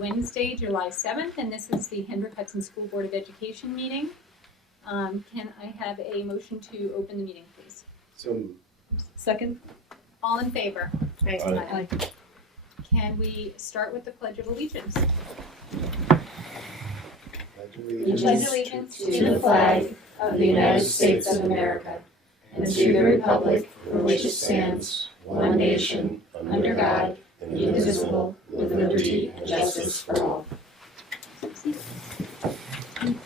Wednesday, July 7th, and this is the Hendrick Hudson School Board of Education meeting. Can I have a motion to open the meeting, please? So moved. Second. All in favor? Aye. Can we start with the Pledge of Allegiance? Pledge allegiance to the flag of the United States of America and to the republic for which it stands, one nation, under God, indivisible, with liberty and justice for all. I'm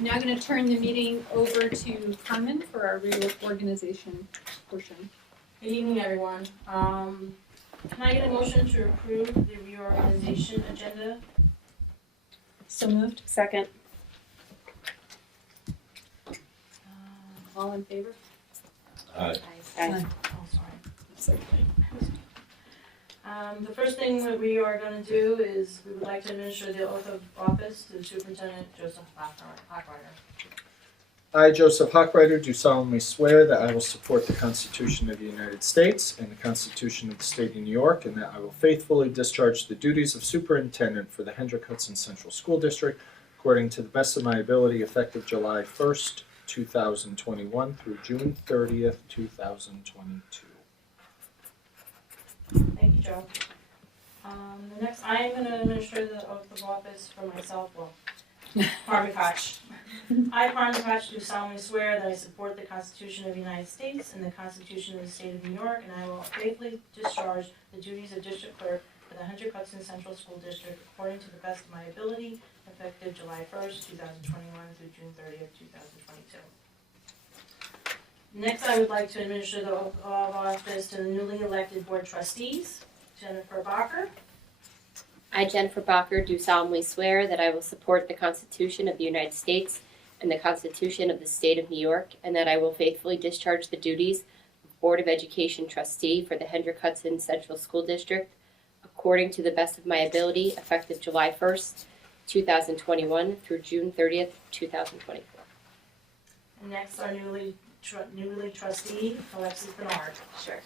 now going to turn the meeting over to Carmen for our reorganization portion. Good evening, everyone. Can I get a motion to approve the reorganization agenda? So moved. Second. All in favor? Aye. Aye. Oh, sorry. The first thing that we are going to do is we would like to administer the oath of office to the Superintendent Joseph Hochreiter. I, Joseph Hochreiter, do solemnly swear that I will support the Constitution of the United States and the Constitution of the State of New York, and that I will faithfully discharge the duties of Superintendent for the Hendrick Hudson Central School District according to the best of my ability, effective July 1st, 2021 through June 30th, 2022. Thank you, Joe. The next, I am going to administer the oath of office for myself. Well, Harvey Koch. I, Harvey Koch, do solemnly swear that I support the Constitution of the United States and the Constitution of the State of New York, and I will faithfully discharge the duties of District Clerk for the Hendrick Hudson Central School District according to the best of my ability, effective July 1st, 2021 through June 30th, 2022. Next, I would like to administer the oath of office to the newly elected Board Trustees. Jennifer Bacher. I, Jennifer Bacher, do solemnly swear that I will support the Constitution of the United States and the Constitution of the State of New York, and that I will faithfully discharge the duties of Board of Education Trustee for the Hendrick Hudson Central School District according to the best of my ability, effective July 1st, 2021 through June 30th, 2024. And next, our newly trustee, Alexis Bernard. Sure.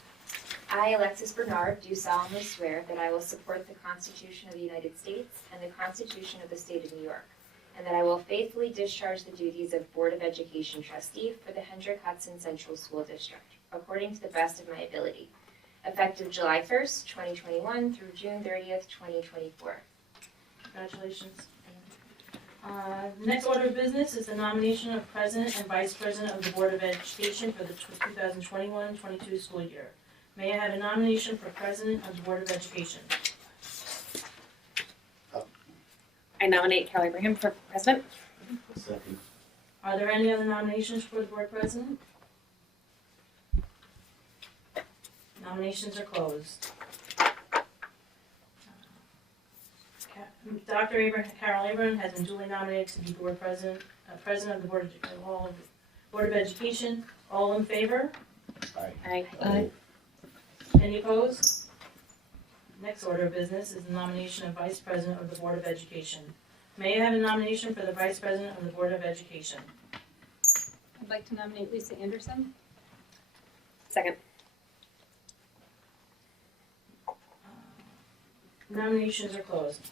I, Alexis Bernard, do solemnly swear that I will support the Constitution of the United States and the Constitution of the State of New York, and that I will faithfully discharge the duties of Board of Education Trustee for the Hendrick Hudson Central School District, according to the best of my ability, effective July 1st, 2021 through June 30th, 2024. Congratulations. The next order of business is the nomination of President and Vice President of the Board of Education for the 2021-22 school year. May I have a nomination for President of the Board of Education? I nominate Carol Abraham for president. Second. Are there any other nominations for the Board President? Nominations are closed. Dr. Carol Abraham has been duly nominated to be Board President, President of the Board of Education. All in favor? Aye. Aye. Any opposed? Next order of business is the nomination of Vice President of the Board of Education. May I have a nomination for the Vice President of the Board of Education? I'd like to nominate Lisa Anderson. Second. Nominations are closed.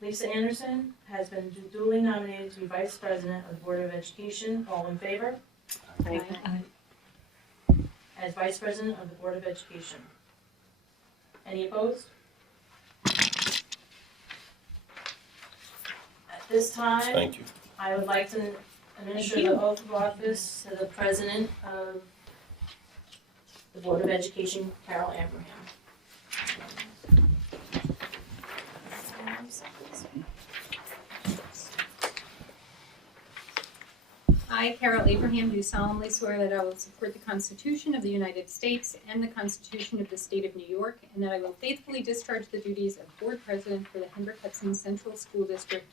Lisa Anderson has been duly nominated to be Vice President of the Board of Education. All in favor? Aye. As Vice President of the Board of Education. Any opposed? At this time, Thank you. I would like to administer the oath of office to the President of the Board of Education, Carol Abraham. I, Carol Abraham, do solemnly swear that I will support the Constitution of the United States and the Constitution of the State of New York, and that I will faithfully discharge the duties of Board President for the Hendrick Hudson Central School District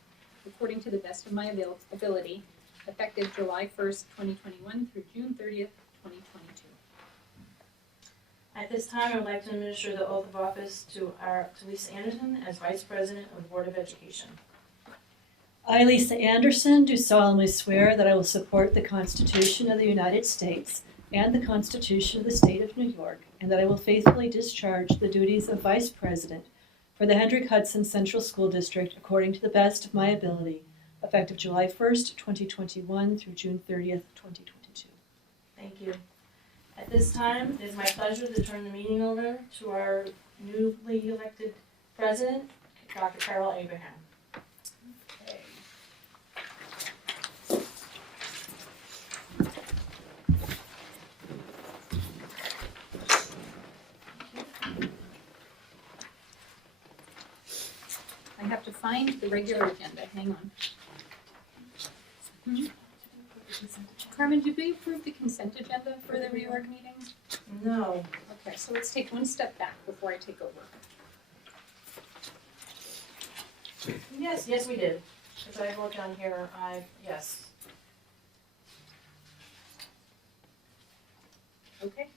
according to the best of my ability, effective July 1st, 2021 through June 30th, 2022. At this time, I would like to administer the oath of office to Lisa Anderson as Vice President of the Board of Education. I, Lisa Anderson, do solemnly swear that I will support the Constitution of the United States and the Constitution of the State of New York, and that I will faithfully discharge the duties of Vice President for the Hendrick Hudson Central School District according to the best of my ability, effective July 1st, 2021 through June 30th, 2022. Thank you. At this time, it is my pleasure to turn the meeting over to our newly elected president, Dr. Carol Abraham. I have to find the regular agenda, hang on. Carmen, did we approve the consent agenda for the reorg meeting? No. Okay, so let's take one step back before I take over. Yes, we did. Because I wrote down here, yes. Okay.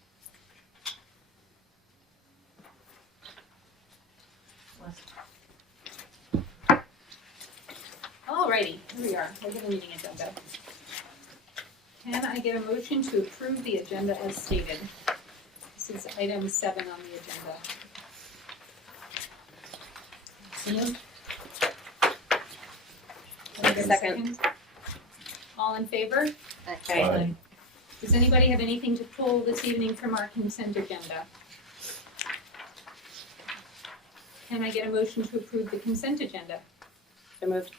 Alrighty, here we are, regular meeting agenda. Can I get a motion to approve the agenda as stated? This is item 7 on the agenda. Can I get a Second. All in favor? Aye. Does anybody have anything to pull this evening from our consent agenda? Can I get a motion to approve the consent agenda? So moved.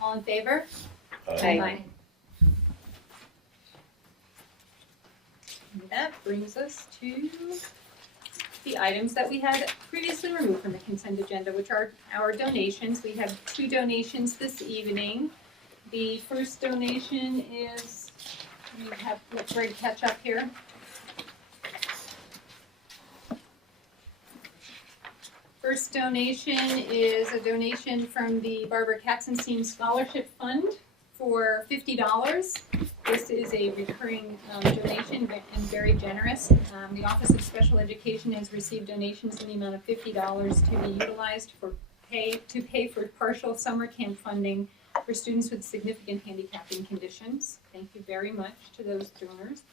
All in favor? Aye. And that brings us to the items that we had previously removed from the consent agenda, which are our donations. We have 2 donations this evening. The first donation is, we have, let Greg catch up here. First donation is a donation from the Barbara Katzenstein Scholarship Fund for $50. This is a recurring donation and very generous. The Office of Special Education has received donations in the amount of $50 to be utilized to pay for partial summer camp funding for students with significant handicapping conditions. Thank you very much to those donors.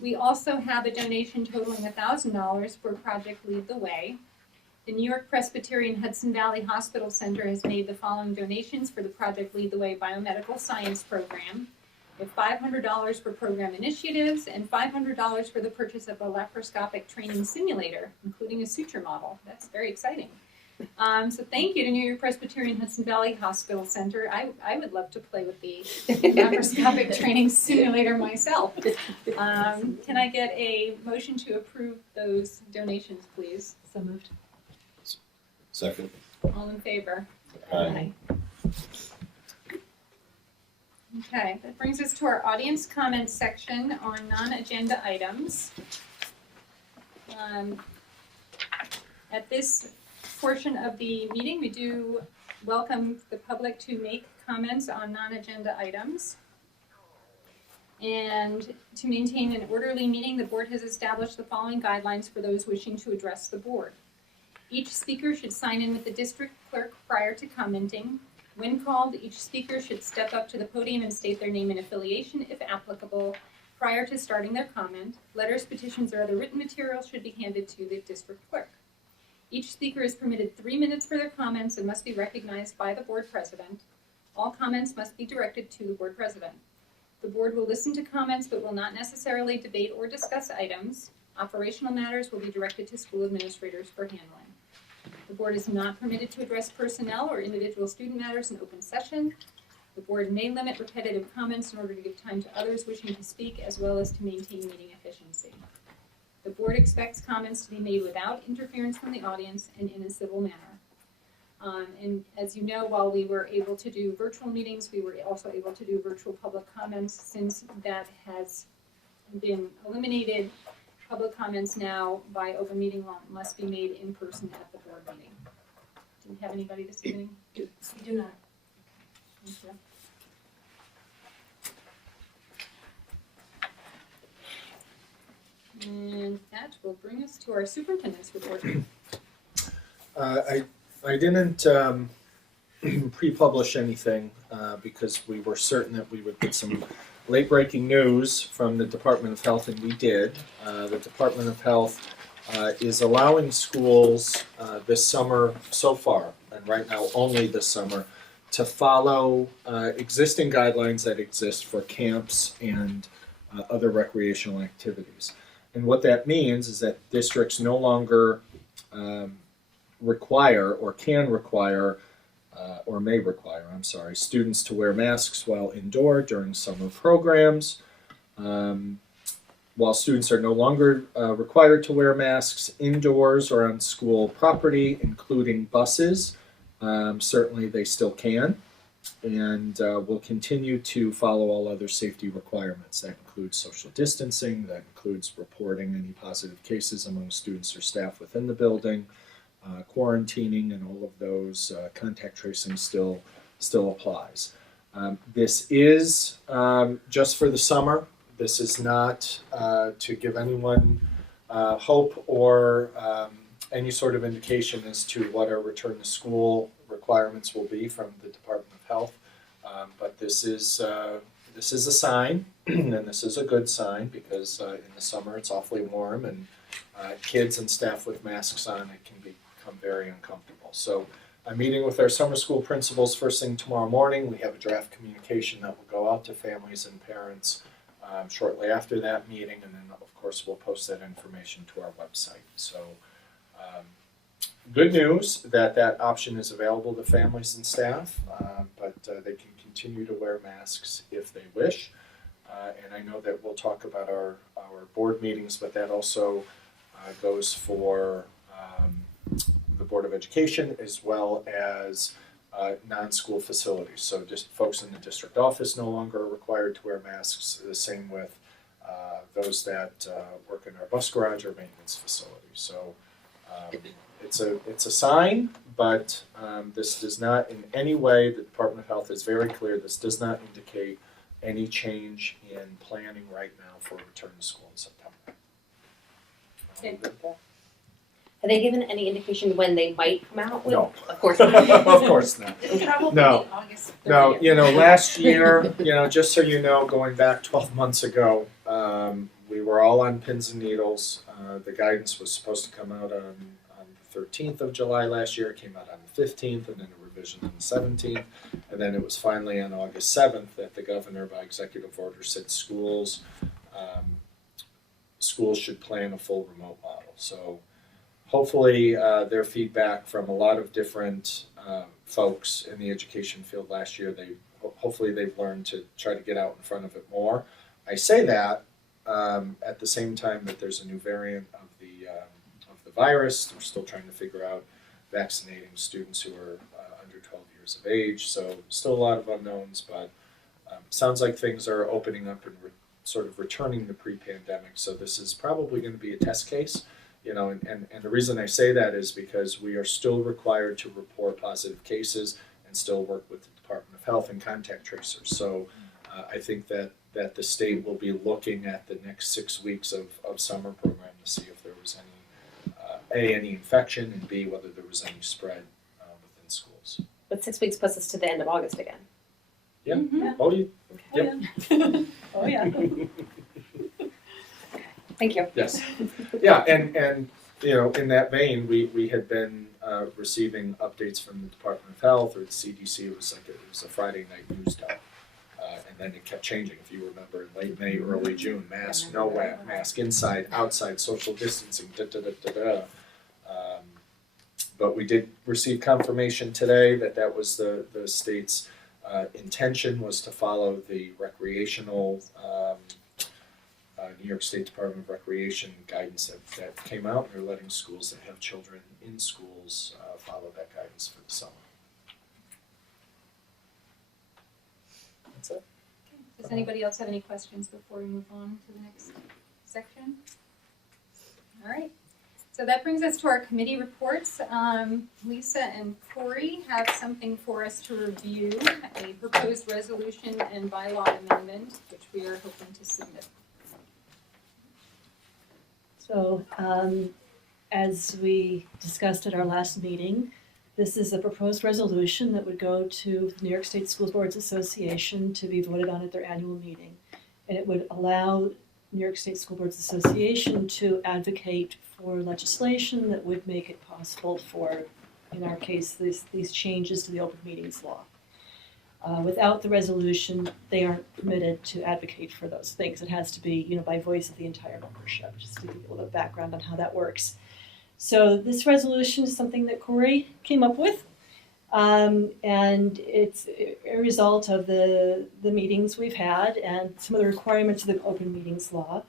We also have a donation totaling $1,000 for Project Lead the Way. The New York Presbyterian Hudson Valley Hospital Center has made the following donations for the Project Lead the Way Biomedical Science Program. With $500 for program initiatives and $500 for the purchase of a laparoscopic training simulator, including a suture model. That's very exciting. So thank you to New York Presbyterian Hudson Valley Hospital Center. I would love to play with the laparoscopic training simulator myself. Can I get a motion to approve those donations, please? So moved. Second. All in favor? Aye. Okay, that brings us to our audience comments section on non-agenda items. At this portion of the meeting, we do welcome the public to make comments on non-agenda items. And to maintain an orderly meeting, the board has established the following guidelines for those wishing to address the board. Each speaker should sign in with the district clerk prior to commenting. When called, each speaker should step up to the podium and state their name and affiliation, if applicable, prior to starting their comment. Letters, petitions, or other written materials should be handed to the district clerk. Each speaker is permitted 3 minutes for their comments and must be recognized by the board president. All comments must be directed to the board president. The board will listen to comments but will not necessarily debate or discuss items. Operational matters will be directed to school administrators for handling. The board is not permitted to address personnel or individual student matters in open session. The board may limit repetitive comments in order to give time to others wishing to speak, as well as to maintain meeting efficiency. The board expects comments to be made without interference from the audience and in a civil manner. And as you know, while we were able to do virtual meetings, we were also able to do virtual public comments. Since that has been eliminated, public comments now by open meeting law must be made in person at the board meeting. Do we have anybody this evening? We do not. Thank you. And that will bring us to our superintendent's report. I didn't pre-publish anything because we were certain that we would get some late-breaking news from the Department of Health, and we did. The Department of Health is allowing schools this summer so far, and right now only this summer, to follow existing guidelines that exist for camps and other recreational activities. And what that means is that districts no longer require or can require or may require, students to wear masks while indoor during summer programs. While students are no longer required to wear masks indoors or on school property, including buses, certainly they still can, and will continue to follow all other safety requirements. That includes social distancing, that includes reporting any positive cases among students or staff within the building, quarantining, and all of those. Contact tracing still applies. This is just for the summer. This is not to give anyone hope or any sort of indication as to what our return to school requirements will be from the Department of Health. But this is a sign, and this is a good sign, because in the summer it's awfully warm, and kids and staff with masks on, it can become very uncomfortable. So I'm meeting with our summer school principals first thing tomorrow morning. We have a draft communication that will go out to families and parents shortly after that meeting, and then of course we'll post that information to our website. So good news that option is available to families and staff, but they can continue to wear masks if they wish. And I know that we'll talk about our board meetings, but that also goes for the Board of Education as well as non-school facilities. So just folks in the district office no longer are required to wear masks. The same with those that work in our bus garage or maintenance facility. So it's a sign, but this does not in any way, the Department of Health is very clear, this does not indicate any change in planning right now for return to school in September. Have they given any indication when they might come out with? No. Of course not. Of course not. Probably No. August 30th. No, last year, just so you know, going back 12 months ago, we were all on pins and needles. The guidance was supposed to come out on the 13th of July last year. It came out on the 15th, and then a revision on the 17th. And then it was finally on August 7th that the governor, by executive order, said schools should plan a full remote model. So hopefully their feedback from a lot of different folks in the education field last year, hopefully they've learned to try to get out in front of it more. I say that at the same time that there's a new variant of the virus. We're still trying to figure out vaccinating students who are under 12 years of age. So still a lot of unknowns, but sounds like things are opening up and sort of returning to pre-pandemic. So this is probably going to be a test case. And the reason I say that is because we are still required to report positive cases and still work with the Department of Health and contact tracers. So I think that the state will be looking at the next 6 weeks of summer program to see if there was any infection, and B, whether there was any spread within schools. But 6 weeks puts us to the end of August again. Yeah. Mhm. Oh, you. Oh, Yep. Oh, yeah. Thank you. Yes. Yeah, and in that vein, we had been receiving updates from the Department of Health or the CDC. It was a Friday night news dump, and then it kept changing. If you remember, in late May, early June, mask, no mask, inside, outside, social distancing, but we did receive confirmation today that was the state's intention was to follow the recreational. New York State Department of Recreation guidance that came out. They're letting schools that have children in schools follow that guidance for the summer. That's it. Does anybody else have any questions before we move on to the next section? All right. So that brings us to our committee reports. Lisa and Corey have something for us to review, a proposed resolution and bylaw amendment, which we are hoping to submit. So, as we discussed at our last meeting, this is a proposed resolution that would go to the New York State School Boards Association to be voted on at their annual meeting. And it would allow New York State School Boards Association to advocate for legislation that would make it possible for, in our case, these changes to the open meetings law. Without the resolution, they aren't permitted to advocate for those things. It has to be, by voice of the entire membership, just to give you a little bit of background on how that works. So this resolution is something that Corey came up with, and it's a result of the meetings we've had and some of the requirements of the open meetings law.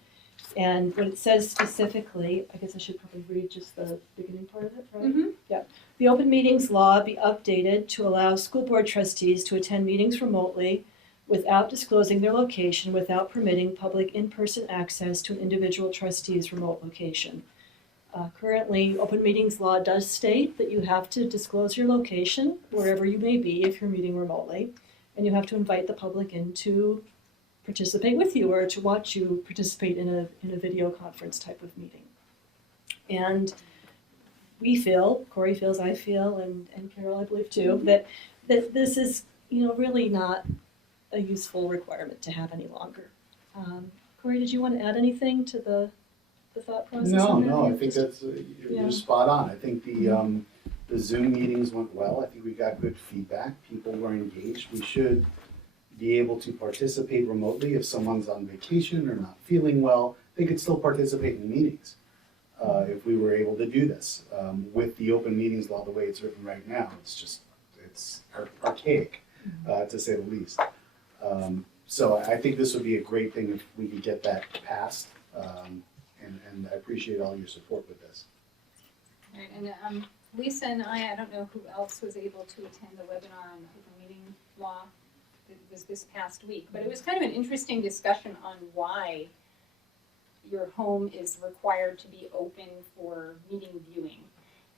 And what it says specifically, I guess I should probably read just the beginning part of it, right? Mm-hmm. Yeah. The open meetings law be updated to allow school board trustees to attend meetings remotely without disclosing their location, without permitting public in-person access to an individual trustee's remote location. Currently, open meetings law does state that you have to disclose your location wherever you may be if you're meeting remotely, and you have to invite the public in to participate with you or to watch you participate in a video conference type of meeting. And we feel, Corey feels, I feel, and Carol, I believe too, that this is, really not a useful requirement to have any longer. Corey, did you want to add anything to the thought process? No, I think that's, Yeah. you're spot on. I think the Zoom meetings went well. I think we got good feedback. People were engaged. We should be able to participate remotely if someone's on vacation or not feeling well. They could still participate in meetings if we were able to do this. With the open meetings law the way it's written right now, it's archaic, to say the least. So I think this would be a great thing if we could get that passed. And I appreciate all your support with this. Right, and Lisa and I don't know who else was able to attend the webinar on open meeting law. It was this past week, but it was kind of an interesting discussion on why your home is required to be open for meeting viewing.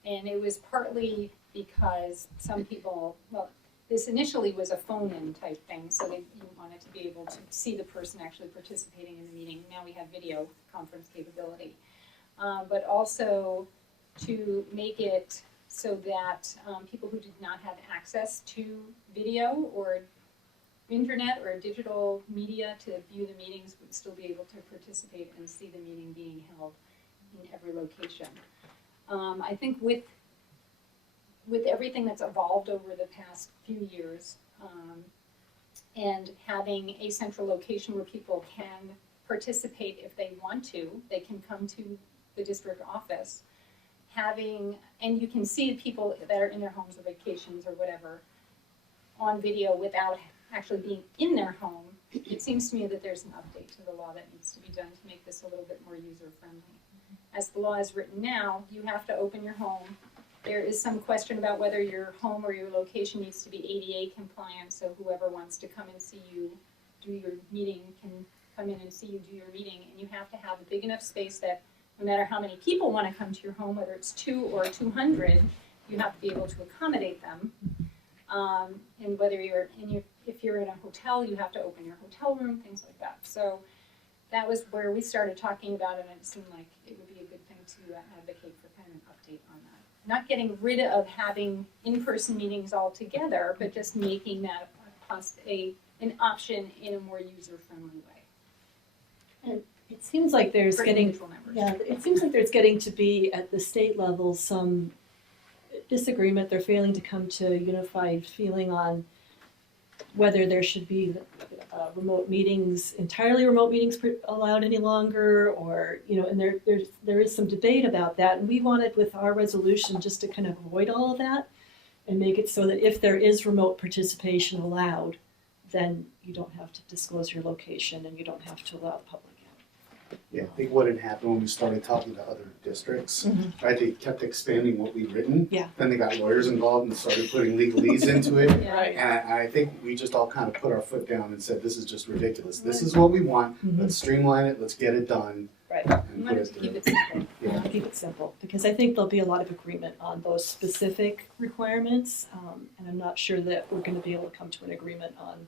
And it was partly because some people, this initially was a phone-in type thing, so you wanted to be able to see the person actually participating in the meeting. Now we have video conference capability. But also to make it so that people who did not have access to video or internet or digital media to view the meetings would still be able to participate and see the meeting being held in every location. I think with everything that's evolved over the past few years, and having a central location where people can participate if they want to, they can come to the district office, and you can see people that are in their homes or vacations or whatever on video without actually being in their home. It seems to me that there's an update to the law that needs to be done to make this a little bit more user-friendly. As the law is written now, you have to open your home. There is some question about whether your home or your location needs to be ADA compliant, so whoever wants to come and see you do your meeting can come in and see you do your meeting, and you have to have a big enough space that no matter how many people want to come to your home, whether it's 2 or 200, you have to be able to accommodate them. And whether if you're in a hotel, you have to open your hotel room, things like that. So that was where we started talking about it, and it seemed like it would be a good thing to advocate for kind of an update on that. Not getting rid of having in-person meetings altogether, but just making that an option in a more user-friendly way. And it seems like there's For getting, individual members. yeah, it seems like there's getting to be at the state level some disagreement. They're failing to come to a unified feeling on whether there should be remote meetings, entirely remote meetings allowed any longer, or, and there is some debate about that. And we wanted with our resolution just to kind of avoid all of that and make it so that if there is remote participation allowed, then you don't have to disclose your location and you don't have to allow the public in. Yeah, I think what had happened when we started talking to other districts, right, they kept expanding what we'd written. Yeah. Then they got lawyers involved and started putting legalese into it. Yeah. Right. And I think we just all kind of put our foot down and said, this is just ridiculous. This is what we want. Let's streamline it. Let's get it done. Right. We And put wanted it to to keep it simple. Yeah. Keep it simple, because I think there'll be a lot of agreement on those specific requirements, and I'm not sure that we're going to be able to come to an agreement on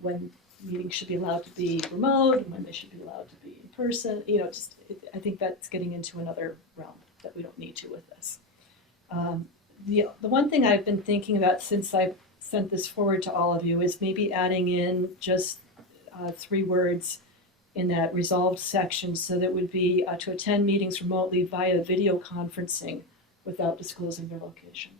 when meetings should be allowed to be remote and when they should be allowed to be in person. I think that's getting into another realm that we don't need to with this. The one thing I've been thinking about since I sent this forward to all of you is maybe adding in just 3 words, in that resolved section, so that would be to attend meetings remotely via video conferencing without disclosing their location.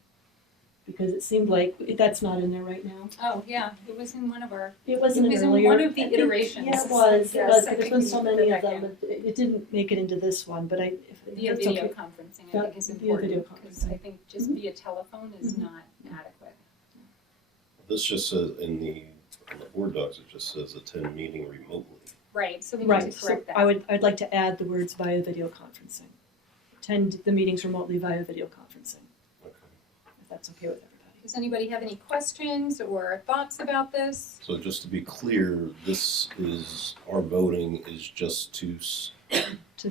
Because it seemed like that's not in there right now. Oh, yeah, it was in one of our, It wasn't It was in earlier. one of the I think- iterations. Yeah, it was, Yes, I but there's think been we so put many that of back them, it didn't make it into this one, but if via that's video okay. conferencing, I Yeah, think is via important, video because I conferencing. think just via telephone is not adequate. This just says on the board docs, it just says attend meeting remotely. Right, so we need Right, to so correct that. I'd like to add the words via video conferencing. Attend the meetings remotely via video conferencing, Okay. if that's okay with everybody. Does anybody have any questions or thoughts about this? So just to be clear, this is, our voting is just to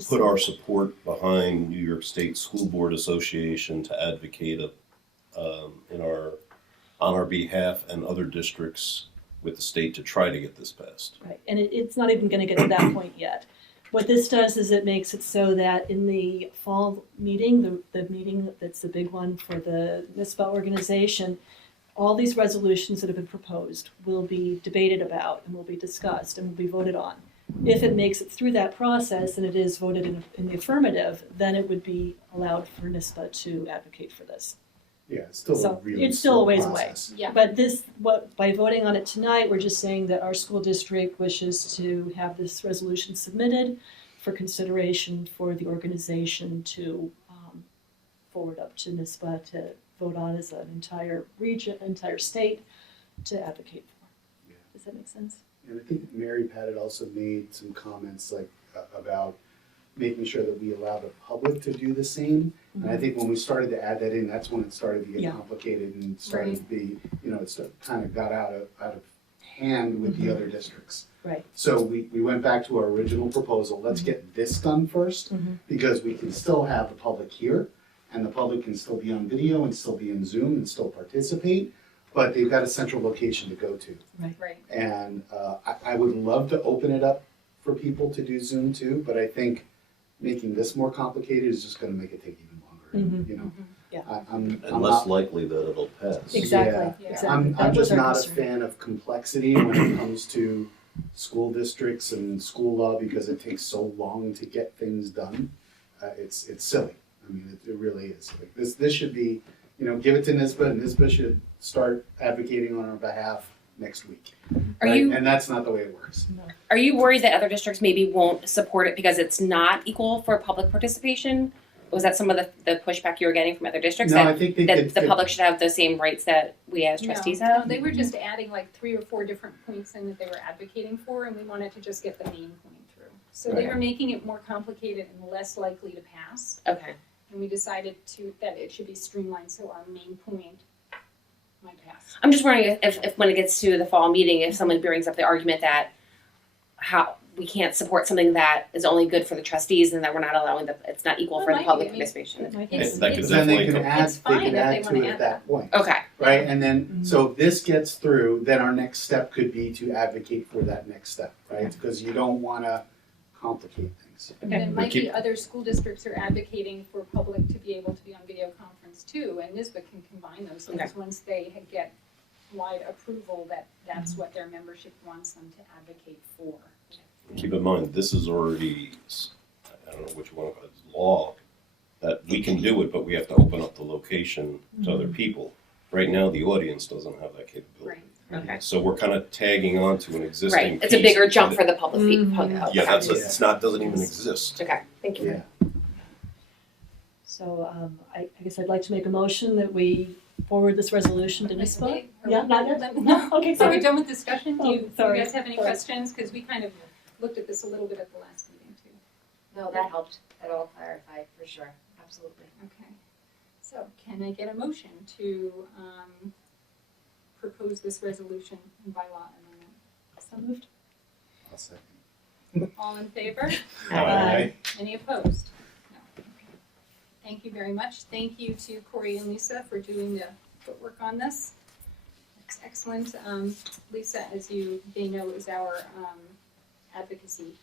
put our support behind New York State School Board Association to advocate on our behalf and other districts with the state to try to get this passed. Right, and it's not even gonna get to that point yet. What this does is it makes it so that in the fall meeting, the meeting that's the big one for the NISBA organization, all these resolutions that have been proposed will be debated about and will be discussed and will be voted on. If it makes it through that process and it is voted in the affirmative, then it would be allowed for NISBA to advocate for this. Yeah, it's still a So, really it's still a slow ways away. process. Yeah. But by voting on it tonight, we're just saying that our school district wishes to have this resolution submitted for consideration for the organization to forward up to NISBA to vote on as an entire region, entire state to advocate for. Yeah. Does that make sense? And I think Mary Pat had also made some comments like about making sure that we allow the public to do the same. And I think when we started to add that in, that's when it started to get Yeah. complicated and started to be, it kind of got out of hand with the other districts. Right. So we went back to our original proposal, let's get this done first, because we can still have the public here, and the public can still be on video and still be in Zoom and still participate, but they've got a central location to go to. Right. And I would love to open it up for people to do Zoom too, but I think making this more complicated is just gonna make it take even longer, you know? Yeah. I'm And less not, likely that it'll pass. Exactly, Yeah. exactly. I'm That was just our not a concern. fan of complexity when it comes to school districts and school law because it takes so long to get things done. It's silly. I mean, it really is. Like this should be, give it to NISBA, and NISBA should start advocating on our behalf next week. Are right? you And that's not the way it works. are you worried that other districts maybe won't support it because it's not equal for public participation? Was that some of the pushback you were getting from other districts? No, that I think they that could. the public should have the same rights that we as trustees No, have? they were just adding like 3 or 4 different points in that they were advocating for, and we wanted to just get the main point through. So they Okay. were making it more complicated and less likely to pass, Okay. and we decided that it should be streamlined so our main point might pass. I'm just wondering if when it gets to the fall meeting, if someone brings up the argument that how we can't support something that is only good for the trustees and that we're not allowing it's not equal Well, for it the might public be. I mean, participation. It might It's- be. That could it's- Then they definitely can add, It's fine if they to wanna it add at that point. Okay. Right, and then, so this gets through, then our next step could be to advocate for that next step, right? Because you don't wanna complicate things. And it might keep- be other school districts are advocating for public to be able to be on video conference too, and NISBA can combine those things Okay. once they get wide approval that that's what their membership wants them to advocate for. Keep in mind, this is already, I don't know what you want to call it, law, that we can do it, but we have to open up the location to other people. Right now, the audience doesn't have that capability. Okay. So we're kind of tagging on to an existing Right. It's a piece. bigger jump for the public. Yeah, that's, it's not, doesn't even exist. Okay. Thank you. Yeah, So I guess I'd like to make a motion that we forward this resolution to NISBA. Yeah, not yet? No. Okay, So we're sorry. done with discussion? Do Oh, you sorry. guys have any Sorry. questions? Because we kind of looked at this a little bit at the last meeting too. No, that helped. That all clarified for sure. Absolutely. Okay. So can I get a motion to propose this resolution and bylaw amendment? So moved. I'll second. All in favor? Aye. Any opposed? No. Okay. Thank you very much. Thank you to Corey and Lisa for doing the footwork on this. That's excellent. Lisa, as you may know, is our advocacy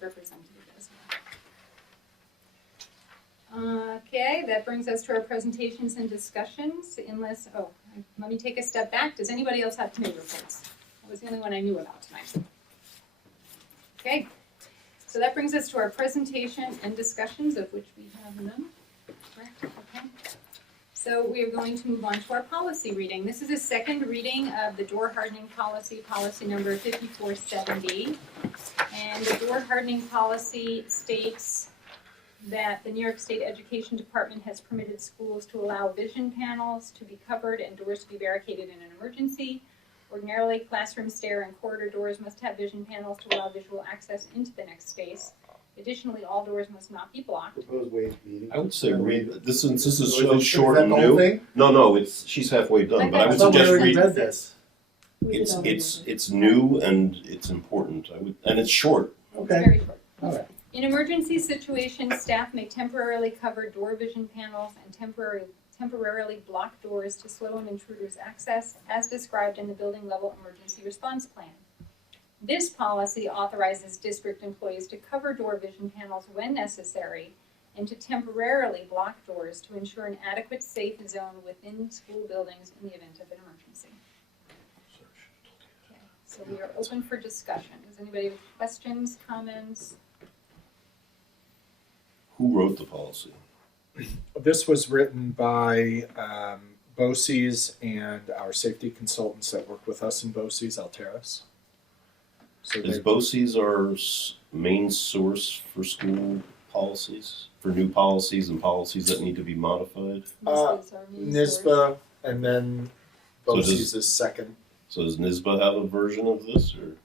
representative as well. Okay, that brings us to our presentations and discussions. Let me take a step back. Does anybody else have committee reports? That was the only one I knew about tonight. Okay, so that brings us to our presentation and discussions, of which we have none. Correct? Okay. So we are going to move on to our policy reading. This is a second reading of the door hardening policy, policy number 5470. And the door hardening policy states that the New York State Education Department has permitted schools to allow vision panels to be covered and doors to be barricaded in an emergency. Ordinarily, classroom stair and corridor doors must have vision panels to allow visual access into the next space. Additionally, all doors must not be blocked. Proposed waive meeting. I would say read, this is So so short is that and the whole new. thing? No, it's, she's halfway done, but I would I thought we suggest already read. read this. We did already It's new and it's important, and it's short. It's Okay, very short. all right. In emergency situations, staff may temporarily cover door vision panels and temporarily block doors to slow an intruder's access, as described in the building level emergency response plan. This policy authorizes district employees to cover door vision panels when necessary and to temporarily block doors to ensure an adequate safe zone within school buildings in the event of an emergency. Okay, so we are open for discussion. Does anybody have questions, comments? Who wrote the policy? This was written by BOCES and our safety consultants that work with us in BOCES, Alteris. So Is they, BOCES our main source for school policies, for new policies and policies that need to be modified? This is our main source. NISBA, and then So BOCES does- is second. So does NISBA have a version of this, or?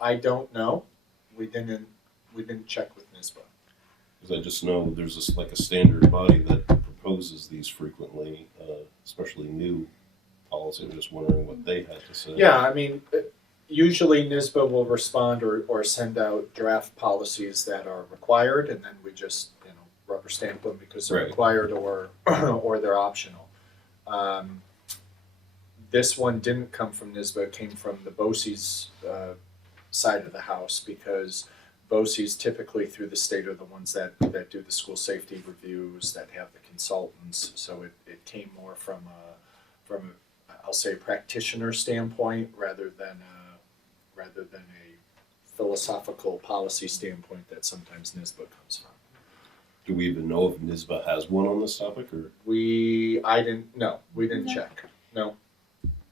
I don't know. We didn't check with NISBA. Because I just know there's like a standard body that proposes these frequently, especially new policy. I'm just wondering what they had to say. Yeah, I mean, usually NISBA will respond or send out draft policies that are required, and then we just, rubber stamp them because they're Right. required or they're optional. This one didn't come from NISBA, it came from the BOCES side of the house, because BOCES typically through the state are the ones that do the school safety reviews, that have the consultants, so it came more from I'll say a practitioner standpoint rather than a philosophical policy standpoint that sometimes NISBA comes from. Do we even know if NISBA has one on this topic, or? We didn't check, no.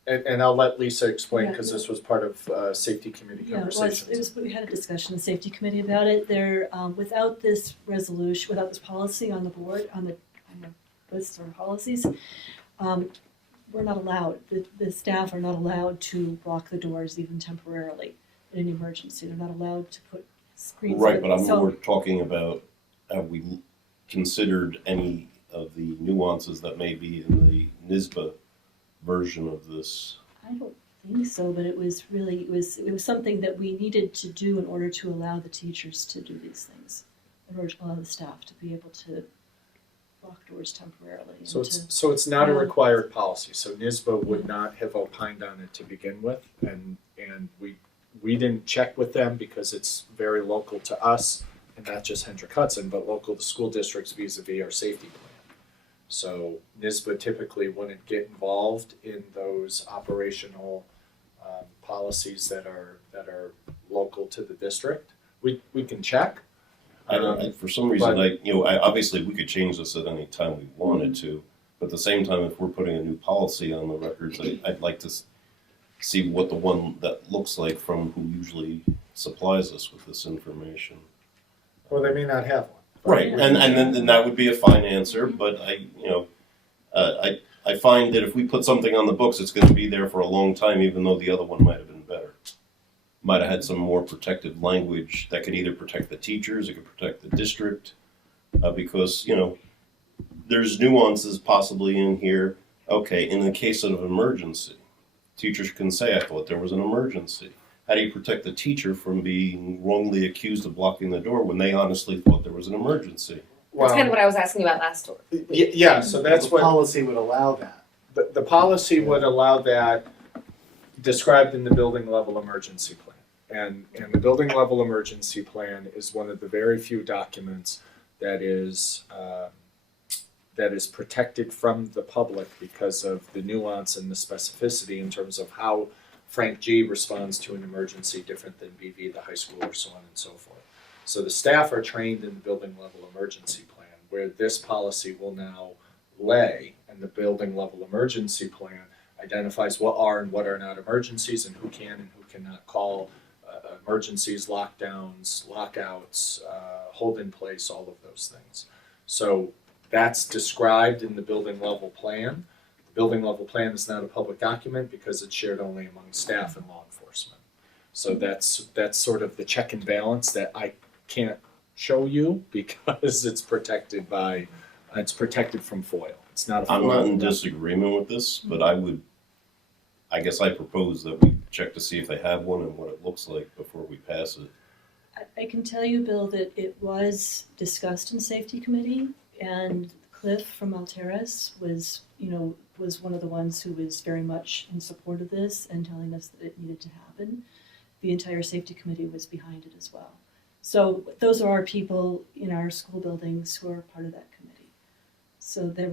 And I'll let Lisa explain, because this was part of safety committee Yeah, conversations. we had a discussion in the safety committee about it. There, without this resolution, without this policy on the board, on the list of policies, we're not allowed, the staff are not allowed to block the doors even temporarily in an emergency. They're not allowed to put screens. Right, but I'm So- more talking about, have we considered any of the nuances that may be in the NISBA version of this? I don't think so, but it was something that we needed to do in order to allow the teachers to do these things, in order to allow the staff to be able to lock doors temporarily. So and it's not a Yeah. required policy, so NISBA would not have opined on it to begin with, and we didn't check with them because it's very local to us, and not just Hendrick Hudson, but local to school districts vis-a-vis our safety plan. So NISBA typically wouldn't get involved in those operational policies that are local to the district. We can check. For some reason, obviously we could change this at any time we wanted to, but at the same time, if we're putting a new policy on the records, I'd like to see what the one that looks like from who usually supplies us with this information. Or they may not have one. Right, and then that would be a fine answer, but I find that if we put something on the books, it's gonna be there for a long time, even though the other one might have been better. Might have had some more protective language that could either protect the teachers, it could protect the district, because, there's nuances possibly in here. Okay, in the case of an emergency, teachers can say, I thought there was an emergency. How do you protect the teacher from being wrongly accused of blocking the door when they honestly thought there was an emergency? That's kind of what I was asking about last door. Yeah, so that's The what, policy would allow that. the policy would allow that described in the building level emergency plan. And the building level emergency plan is one of the very few documents that is protected from the public because of the nuance and the specificity in terms of how Frank G responds to an emergency different than BV, the high school, or so on and so forth. So the staff are trained in the building level emergency plan, where this policy will now lay, and the building level emergency plan identifies what are and what are not emergencies and who can and who cannot call emergencies, lockdowns, lockouts, hold in place, all of those things. So that's described in the building level plan. The building level plan is not a public document because it's shared only among staff and law enforcement. So that's sort of the check and balance that I can't show you because it's protected from FOIL. It's not a FOIL. I'm not in disagreement with this, but I guess I propose that we check to see if they have one and what it looks like before we pass it. I can tell you, Bill, that it was discussed in safety committee, and Cliff from Alteris was one of the ones who was very much in support of this and telling us that it needed to happen. The entire safety committee was behind it as well. So those are our people in our school buildings who are part of that committee. So they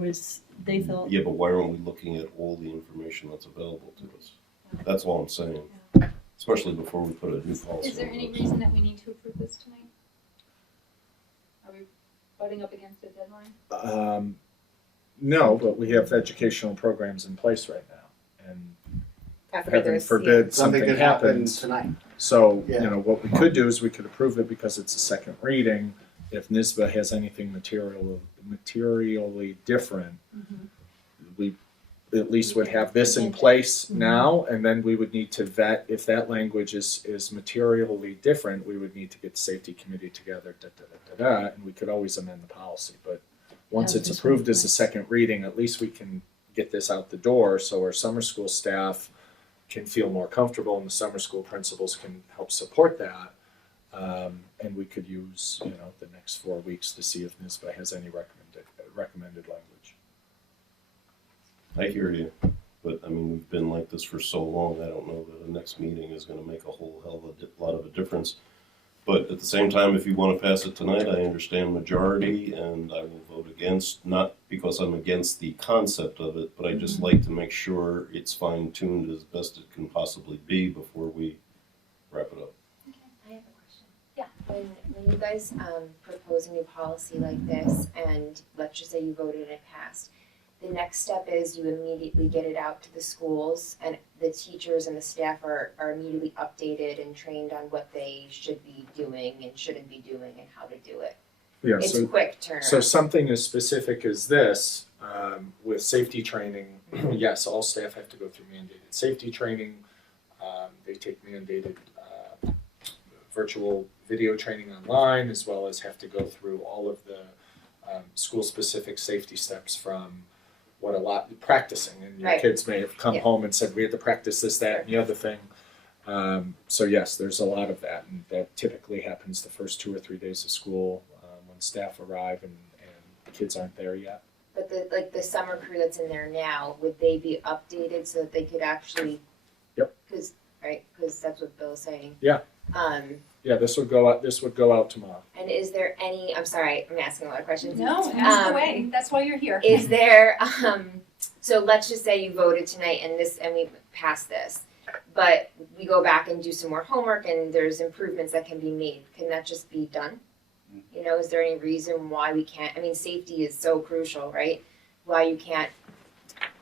felt. Yeah, but why aren't we looking at all the information that's available to us? That's all I'm saying. Especially before we put a new policy. Is there on any the books. reason that we need to approve this tonight? Are we butting up against a deadline? No, but we have educational programs in place right now, and heaven forbid Something something could happen happens. tonight. So, Yeah. what we could do is we could approve it because it's a second reading. If NISBA has anything materially different, we at least would have this in place now, and then we would need to vet, if that language is materially different, we would need to get the safety committee together, and we could always amend the policy. But once Yeah, it's this approved would be as a nice. second reading, at least we can get this out the door so our summer school staff can feel more comfortable and the summer school principals can help support that. And we could use, the next 4 weeks to see if NISBA has any recommended language. I hear you, but I mean, we've been like this for so long, I don't know that the next meeting is gonna make a whole hell of a lot of a difference. But at the same time, if you wanna pass it tonight, I understand majority, and I will vote against, not because I'm against the concept of it, but I just like to make sure it's fine-tuned as best it can possibly be before we wrap it up. I have a question. Yeah, when you guys propose a new policy like this, and let's just say you voted and it passed, the next step is you immediately get it out to the schools, and the teachers and the staff are immediately updated and trained on what they should be doing and shouldn't be doing and how to do it. Yeah, It's quick turnaround. So something as specific as this, with safety training, yes, all staff have to go through mandated safety training. They take mandated virtual video training online, as well as have to go through all of the school-specific safety steps from practicing. And your Right. kids may have come Yeah. home and said, we had to practice this, that, and the other thing. So yes, there's a lot of that, and that typically happens the first 2 or 3 days of school when staff arrive and the kids aren't there yet. But the summer crew that's in there now, would they be updated so that they could actually? Yep. Because that's what Bill's saying. Yeah. Yeah, this would go out tomorrow. And is there any? I'm sorry, I'm asking a lot of questions. No, ask Um, away. That's why you're here. Is there? So let's just say you voted tonight and we passed this, but we go back and do some more homework and there's improvements that can be made. Can that just be done? Is there any reason why we can't? I mean, safety is so crucial, right? Why you can't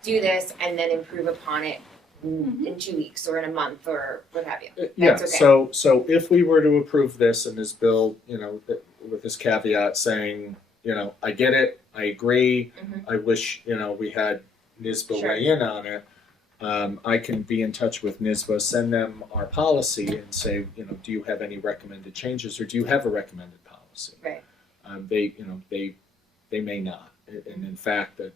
do this and then improve upon it in 2 weeks or in a month or what have you? Yeah, That's okay. so if we were to approve this and this bill, with this caveat saying, I get it, I agree, I wish, we had NISBA Sure. weigh in on it. I can be in touch with NISBA, send them our policy and say, do you have any recommended changes or do you have a recommended policy? Right. They may not, and in fact, that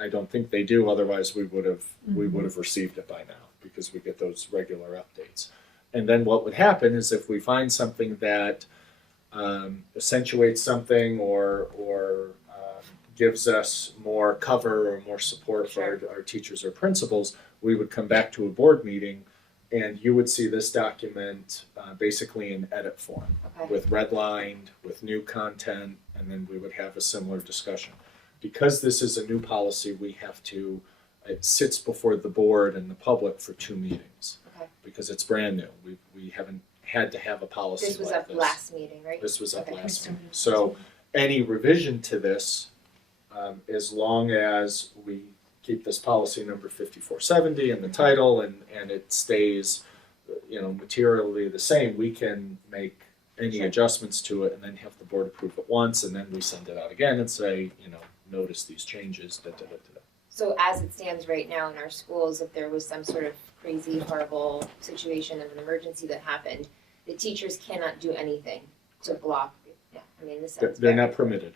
I don't think they do. Otherwise, we would have received it by now because we get those regular updates. And then what would happen is if we find something that accentuates something or gives us more cover or more support for our teachers or principals, we would come back to a board meeting, and you would see this document basically in edit form, Okay. with redlined, with new content, and then we would have a similar discussion. Because this is a new policy, we have to it sits before the board and the public for 2 meetings. Okay. Because it's brand new. We haven't had to have a policy This was like up last meeting, right? This was up Okay. last meeting. So any revision to this, as long as we keep this policy number 5470 in the title and it stays, materially the same, we can make any Sure. adjustments to it and then have the board approve it once, and then we send it out again and say, notice these changes, So as it stands right now in our schools, if there was some sort of crazy, horrible situation of an emergency that happened, the teachers cannot do anything to block. Yeah, I mean, this sounds They're very- not permitted.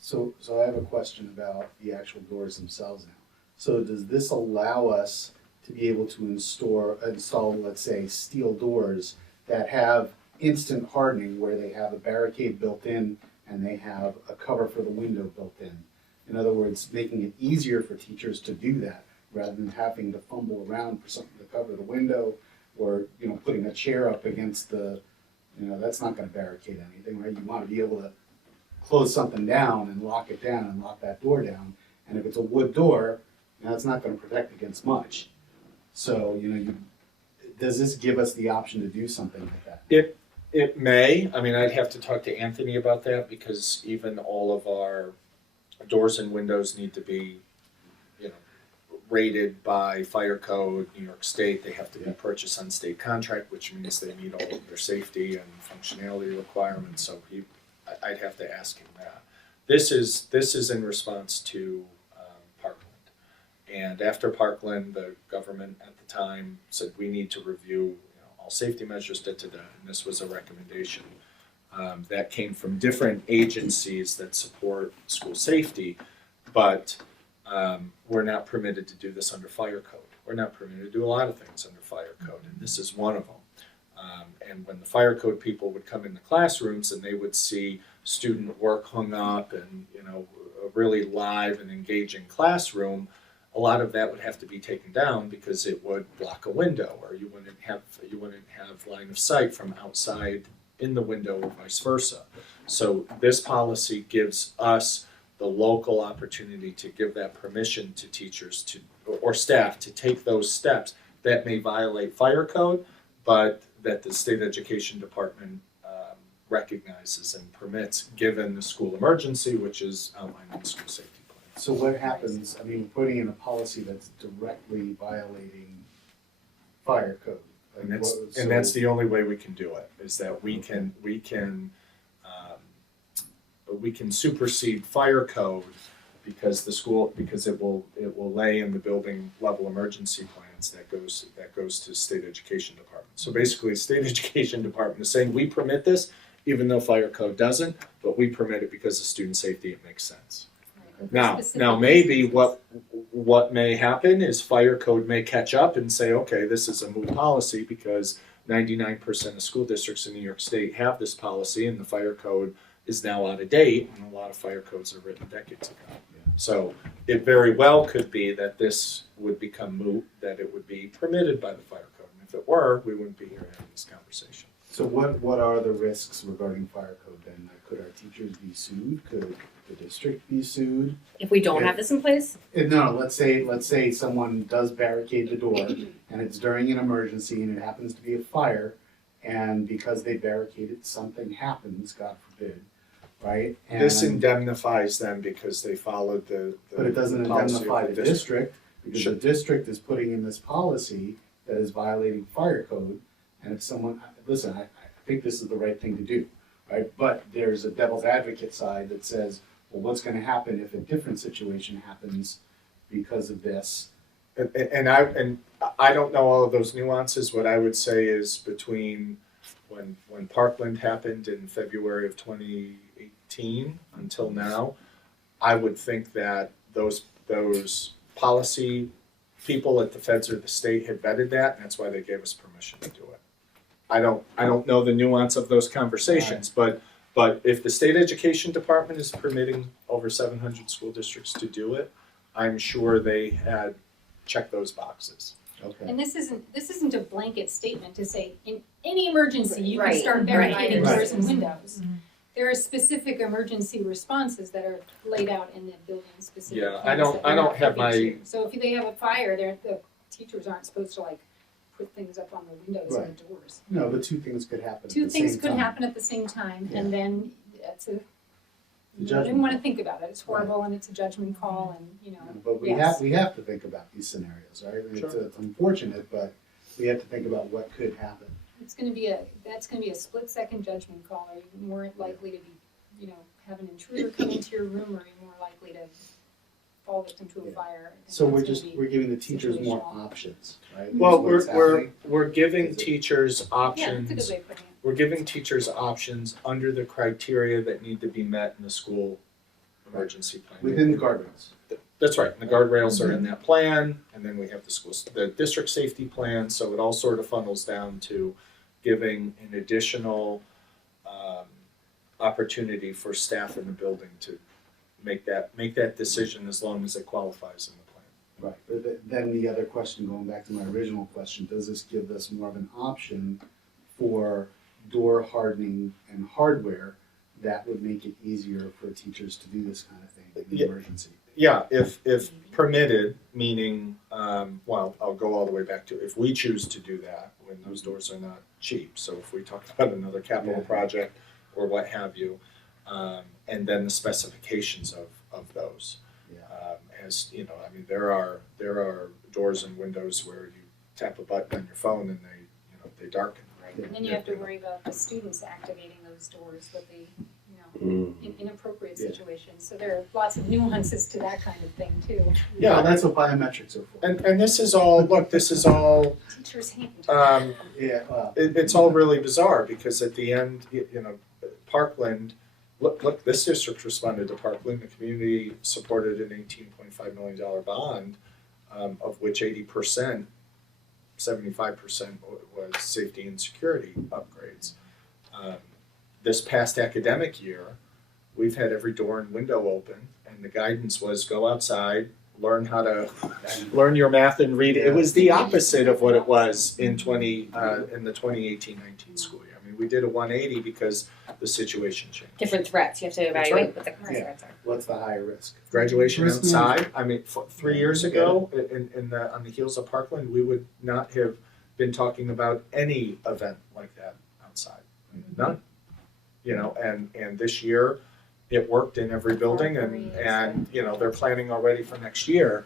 So I have a question about the actual doors themselves now. So does this allow us to be able to install, let's say, steel doors that have instant hardening, where they have a barricade built in and they have a cover for the window built in? In other words, making it easier for teachers to do that rather than having to fumble around for something to cover the window, or putting a chair up against the, that's not going to barricade anything, right? You want to be able to close something down and lock it down and lock that door down. And if it's a wood door, it's not going to protect against much. So, does this give us the option to do something like that? It may. I mean, I'd have to talk to Anthony about that, because even all of our doors and windows need to be, rated by fire code, New York State. They have to be purchased on state contract, which means they meet all of their safety and functionality requirements. So I'd have to ask him that. This is in response to Parkland, and after Parkland, the government at the time said we need to review all safety measures, and this was a recommendation that came from different agencies that support school safety, but we're not permitted to do this under fire code. We're not permitted to do a lot of things under fire code, and this is one of them. And when the fire code people would come in the classrooms and they would see student work hung up and a really live and engaging classroom, a lot of that would have to be taken down because it would block a window, or you wouldn't have line of sight from outside in the window, or vice versa. So this policy gives us the local opportunity to give that permission to teachers or staff to take those steps that may violate fire code, but that the state education department recognizes and permits, given the school emergency, which is outlined in the school safety plan. So what happens, putting in a policy that's directly violating fire code? And that's the only way we can do it, is that we can supersede fire code because it will lay in the building level emergency plans that goes to state education department. So basically, state education department is saying we permit this even though fire code doesn't, but we permit it because of student safety. It makes sense. Now maybe what may happen is fire code may catch up and say, okay, this is a moot policy because 99% of school districts in New York State have this policy, and the fire code is now out of date, and a lot of fire codes are written decades ago. Yeah. So it very well could be that this would become moot, that it would be permitted by the fire code. And if it were, we wouldn't be here having this conversation. So what are the risks regarding fire code then? Could our teachers be sued? Could the district be sued? If we don't have this in place? No, let's say someone does barricade the door and it's during an emergency and it happens to be a fire, and because they barricaded, something happens, God forbid, right? And This indemnifies them because they followed the but it doesn't policy of indemnify the district, because Sure. the district is putting in this policy that is violating fire code. And if someone, listen, I think this is the right thing to do, right? But there's a devil's advocate side that says, well, what's gonna happen if a different situation happens because of this? And I don't know all of those nuances. What I would say is between when Parkland happened in February of 2018 until now, I would think that those policy people at the feds or the state had vetted that, and that's why they gave us permission to do it. I don't know the nuance of those conversations, but if the state education department is permitting over 700 school districts to do it, I'm sure they had checked those boxes. Okay. And this isn't a blanket statement to say in any emergency you can Right. start barricading Right. doors and windows. there are specific emergency responses that are laid out in the building specific. Yeah, plans that I we're don't not have privy my- to. So if they have a fire, the teachers aren't supposed to like put things up on the windows and Right. the doors. No, but two things could happen at Two the same things could time. happen at the same time, and then that's a, The I didn't judgment wanna call. think about it, it's horrible and it's a judgment call and, you know, But yes. we have to think about these scenarios, right? It's unfortunate, but we have to think about what could happen. that's gonna be a split-second judgment call. Are you more likely to be, you know, have an intruder come into your room, or are you more likely to fall victim to a Yeah. fire? And So that's gonna be- we're giving the teachers more situational. options, right? Well, Is what's happening. we're giving Is it- teachers Yeah, that's a options. good way of putting it. We're giving teachers options under the criteria that need to be met in the school emergency plan. Within the guardrails. That's right, and the guardrails are in that plan, and then we have the district safety plan, so it all sort of funnels down to giving an additional opportunity for staff in the building to make that decision as long as it qualifies in the plan. Right, but then the other question, going back to my original question, does this give us more of an option for door hardening and hardware that would make it easier for teachers to do this kind of thing in Yeah. emergency? Yeah, if permitted, meaning, well, I'll go all the way back to if we choose to do that, when those doors are not cheap. So if we talk about another capital Yeah. project or what have you, and then the specifications of those. Yeah. As you know, I mean, there are doors and windows where you tap a button on your phone and they darken. Right, and then you have to worry about the students activating those doors with the, in inappropriate Yeah. situations. So there are lots of nuances to that kind of thing too. Yeah. Well, that's what biometrics are for. And this is all Teacher's hand. Yeah, well, it's all really bizarre because at the end, you know, Parkland, look, this district responded to Parkland. The community supported an $18.5 million bond, of which 80%, 75% was safety and security upgrades. This past academic year, we've had every door and window open, and the guidance was go outside, learn your math and read. It was the opposite of what it was in the 2018-19 school year. I mean, we did a 180 because the situation changed. Different threats, you have to evaluate what the threats are. what's the higher risk? Graduation Risk outside. I mean, 3 years ago, on the heels of Parkland, we would not have been talking about any event like that outside. None. You know, and this year, it worked in every building, and you know they're planning already for next year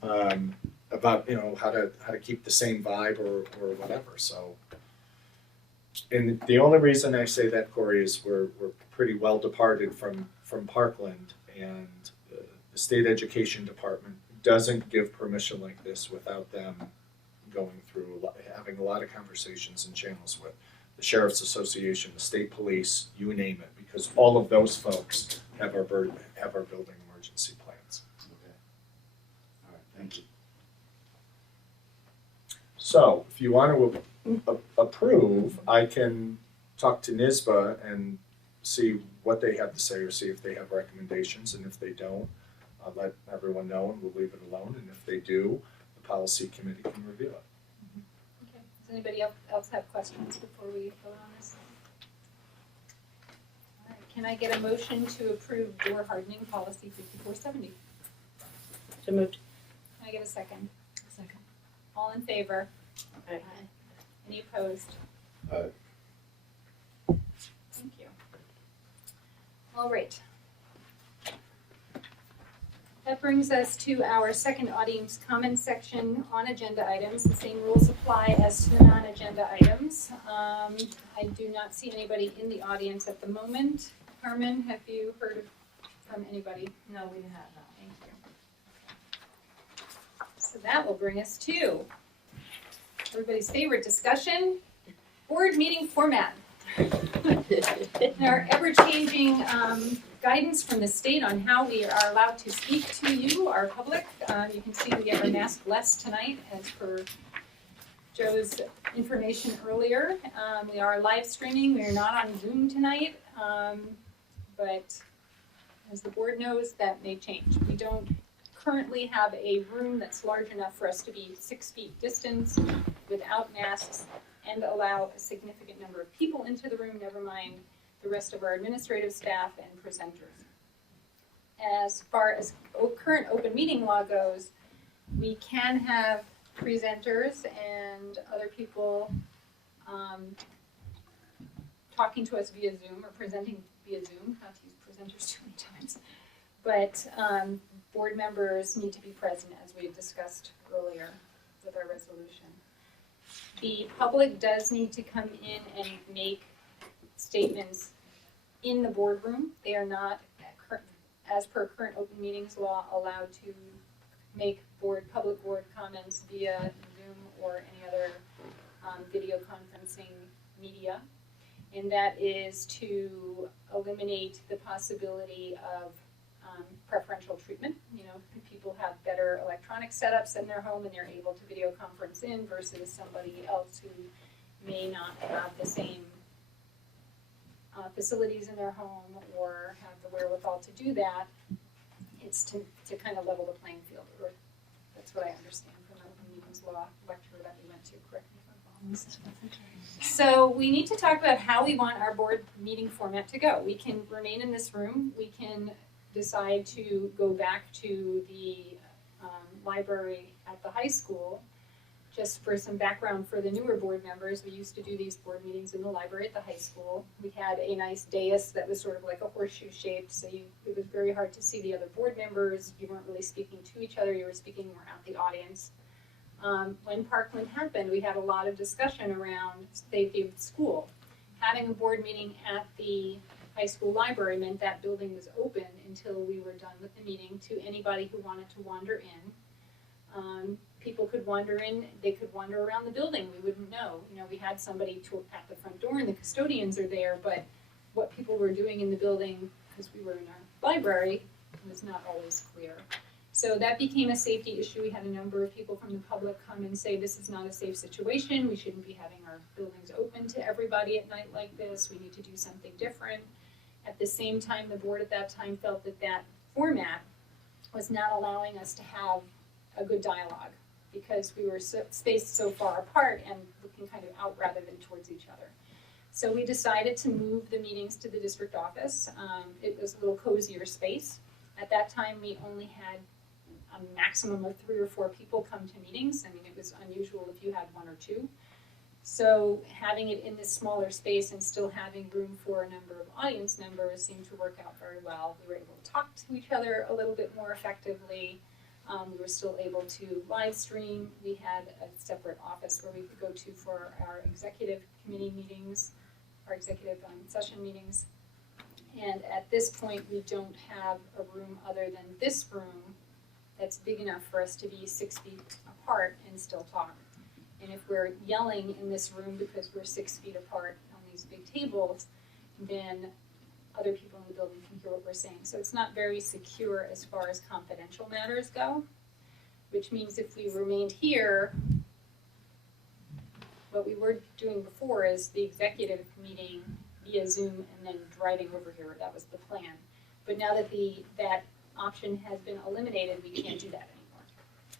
about how to keep the same vibe or whatever. So, and the only reason I say that, Corey, is we're pretty well departed from Parkland, and the state education department doesn't give permission like this without them going through having a lot of conversations and channels with the Sheriff's Association, the state police, you name it, because all of those folks have our building emergency plans. Okay. All right, thank you. So if you want to approve, I can talk to NISBA and see what they have to say or see if they have recommendations, and if they don't, I'll let everyone know and we'll leave it alone, and if they do, the policy committee can review it. Okay, does anybody else have questions before we vote on this? All right, can I get a motion to approve door hardening policy 5470? So moved. Can I get a second? Second. All in favor? Aye. Any opposed? Aye. Thank you. All right. That brings us to our second audience comment section on agenda items. The same rules apply as to the non-agenda items. I do not see anybody in the audience at the moment. Carmen, have you heard from anybody? No, we didn't have that. Thank you. So that will bring us to everybody's favorite discussion, board meeting format. In our ever-changing guidance from the state on how we are allowed to speak to you, our public, you can see we get our mask less tonight as per Joe's information earlier. We are live streaming, we are not on Zoom tonight, but as the board knows, that may change. We don't currently have a room that's large enough for us to be 6 feet distance without masks and allow a significant number of people into the room, never mind the rest of our administrative staff and presenters. As far as current open meeting law goes, we can have presenters and other people talking to us via Zoom or presenting via Zoom, not to use presenters too many times. But board members need to be present, as we had discussed earlier with our resolution. The public does need to come in and make statements in the boardroom. They are not, as per current open meetings law, allowed to make public board comments via Zoom or any other video conferencing media. And that is to eliminate the possibility of preferential treatment. You know, people have better electronic setups in their home and they're able to video conference in versus somebody else who may not have the same facilities in their home or have the wherewithal to do that. It's to kind of level the playing field, or that's what I understand from the open meetings law lecture that we went to. Correct me if I'm wrong. So we need to talk about how we want our board meeting format to go. We can remain in this room. We can decide to go back to the library at the high school. Just for some background for the newer board members, we used to do these board meetings in the library at the high school. We had a nice dais that was sort of like a horseshoe shaped, so it was very hard to see the other board members. You weren't really speaking to each other, you were speaking more at the audience. When Parkland happened, we had a lot of discussion around safety of the school. Having a board meeting at the high school library meant that building was open until we were done with the meeting to anybody who wanted to wander in. People could wander in, they could wander around the building, we wouldn't know. You know, we had somebody at the front door and the custodians are there, but what people were doing in the building, because we were in our library, was not always clear. So that became a safety issue. We had a number of people from the public come and say, this is not a safe situation, we shouldn't be having our buildings open to everybody at night like this, we need to do something different. At the same time, the board at that time felt that that format was not allowing us to have a good dialogue because we were spaced so far apart and looking kind of out rather than towards each other. So we decided to move the meetings to the district office. It was a little cozier space. At that time, we only had a maximum of 3 or 4 people come to meetings. I mean, it was unusual if you had 1 or 2. So having it in this smaller space and still having room for a number of audience members seemed to work out very well. We were able to talk to each other a little bit more effectively. We were still able to live stream. We had a separate office where we could go to for our executive committee meetings, our executive session meetings. And at this point, we don't have a room other than this room that's big enough for us to be 6 feet apart and still talk. And if we're yelling in this room because we're 6 feet apart on these big tables, then other people in the building can hear what we're saying. So it's not very secure as far as confidential matters go, which means if we remained here, what we were doing before is the executive meeting via Zoom and then driving over here. That was the plan. But now that that option has been eliminated, we can't do that anymore.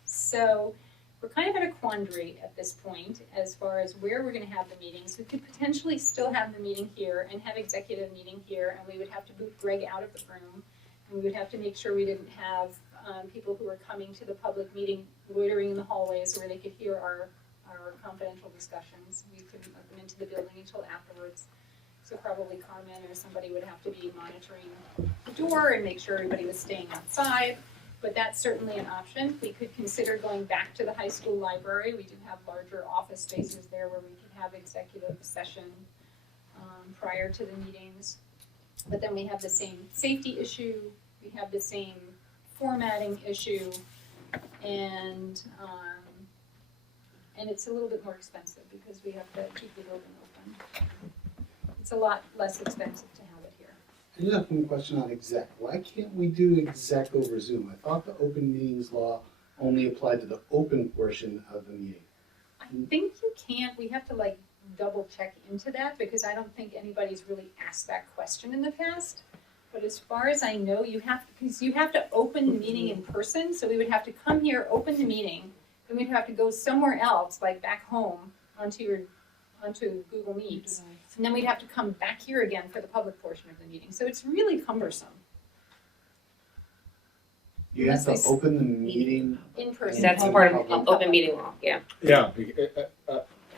So we're kind of at a quandary at this point as far as where we're going to have the meetings. We could potentially still have the meeting here and have executive meeting here, and we would have to boot Greg out of the room, and we would have to make sure we didn't have people who were coming to the public meeting loitering in the hallways where they could hear our confidential discussions. We couldn't let them into the building until afterwards. So probably Carmen or somebody would have to be monitoring the door and make sure everybody was staying outside. But that's certainly an option. We could consider going back to the high school library. We do have larger office spaces there where we could have executive session prior to the meetings. But then we have the same safety issue, we have the same formatting issue, and it's a little bit more expensive because we have to keep the building open. It's a lot less expensive to have it here. I just have one question on exec. Why can't we do exec over Zoom? I thought the open meetings law only applied to the open portion of the meeting. I think you can't. We have to double check into that because I don't think anybody's really asked that question in the past. But as far as I know, you have to open the meeting in person. So we would have to come here, open the meeting, then we'd have to go somewhere else, like back home, onto Google Meets, And then we'd have to come back here again for the public portion of the meeting. So it's really cumbersome You have to Unless we- open the meeting. in person. That's In part public. of open meeting law, yeah. Yeah,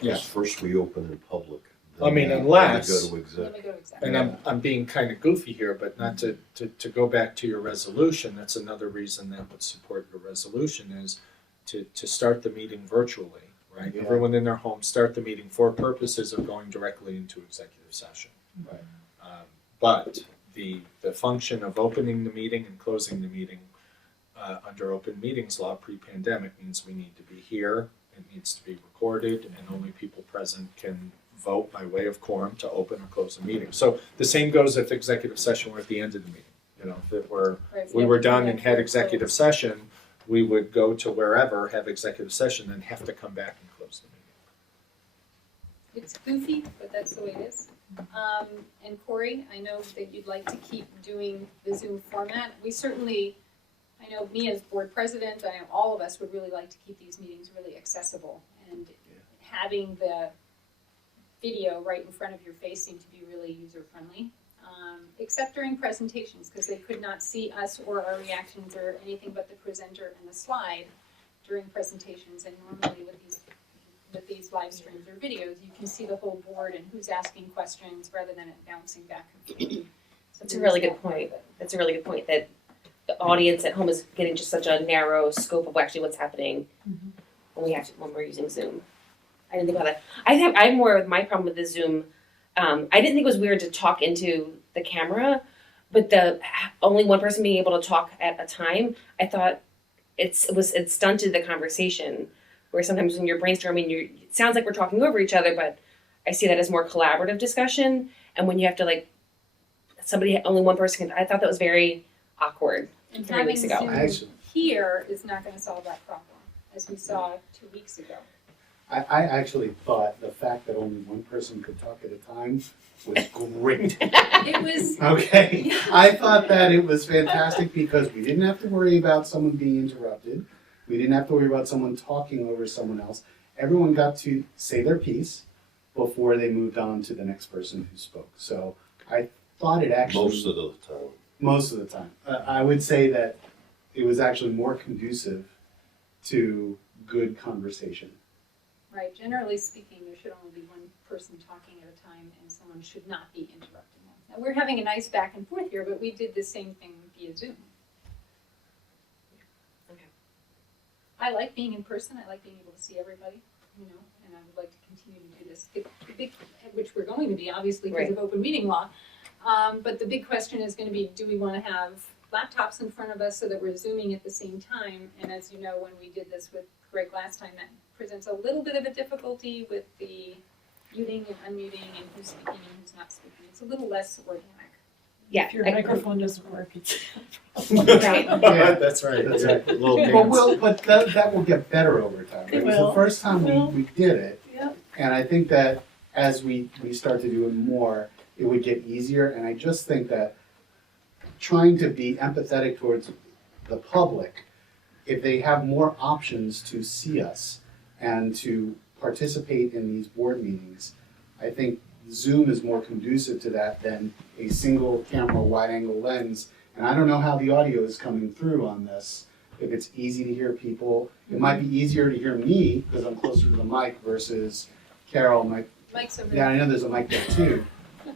Yes, first we open in public. I mean, then unless- we go to Let exec. me go exec. and I'm being kind of goofy here, but not to go back to your resolution, that's another reason that would support your resolution is to start the meeting virtually, right? Yeah. Everyone in their home, start the meeting for purposes of going directly into executive session. Right. But the function of opening the meeting and closing the meeting under open meetings law pre-pandemic means we need to be here, it needs to be recorded, and only people present can vote by way of quorum to open or close the meeting. So the same goes if executive session were at the end of the meeting. You know, if it were, Right, we have were to done come and back had for executive close. session, we would go to wherever, have executive session, and have to come back and close the meeting. It's goofy, but that's the way it is. And Corey, I know that you'd like to keep doing the Zoom format. We certainly, I know me as board president, I know all of us would really like to keep these meetings really accessible. And having the video right in front of your face seemed to be really user-friendly. Except during presentations, because they could not see us or our reactions or anything but the presenter and the slide during presentations. And normally with these live streams or videos, you can see the whole board and who's asking questions rather than it bouncing back and forth. So That's a really good point. That's a really good point, that the audience at home is getting just such a narrow scope of actually what's happening when we're using Zoom. I didn't think about that. I'm more with my problem with the Zoom. I didn't think it was weird to talk into the camera, but the only one person being able to talk at a time, I thought it stunted the conversation. Where sometimes when you're brainstorming, it sounds like we're talking over each other, but I see that as more collaborative discussion. And when you have to only one person can, I thought that was very awkward. And 3 having weeks ago. Zoom here is not going to solve that problem, as we saw 2 weeks ago. I actually thought the fact that only one person could talk at a time was great. It was, Okay, I thought that it was fantastic because we didn't have to worry about someone being interrupted. We didn't have to worry about someone talking over someone else. Everyone got to say their piece before they moved on to the next person who spoke. So I thought it actually. Most of the time. I would say that it was actually more conducive to good conversation. right, generally speaking, there should only be one person talking at a time and someone should not be interrupting them. Now, we're having a nice back and forth here, but we did the same thing via Zoom. Okay. I like being in person, I like being able to see everybody, and I would like to continue to do this. The big, which we're going to be, obviously, because of open meeting law. But the big question is gonna be, do we wanna have laptops in front of us so that we're Zooming at the same time? And as you know, when we did this with Greg last time, that presents a little bit of a difficulty with the muting and unmuting and who's speaking and who's not speaking. It's a little less organic. Yeah. If your microphone doesn't work, it's. Yeah. That's right, that's right. A little But dance. that will get better over time. It It was will. the first time It will. we did it. Yep. And I think that as we start to do it more, it would get easier. And I just think that trying to be empathetic towards the public, if they have more options to see us and to participate in these board meetings, I think Zoom is more conducive to that than a single camera wide angle lens. And I don't know how the audio is coming through on this. If it's easy to hear people, it might be easier to hear me because I'm closer to the mic versus Carol. Mike's over Yeah, there. I know there's a mic there too.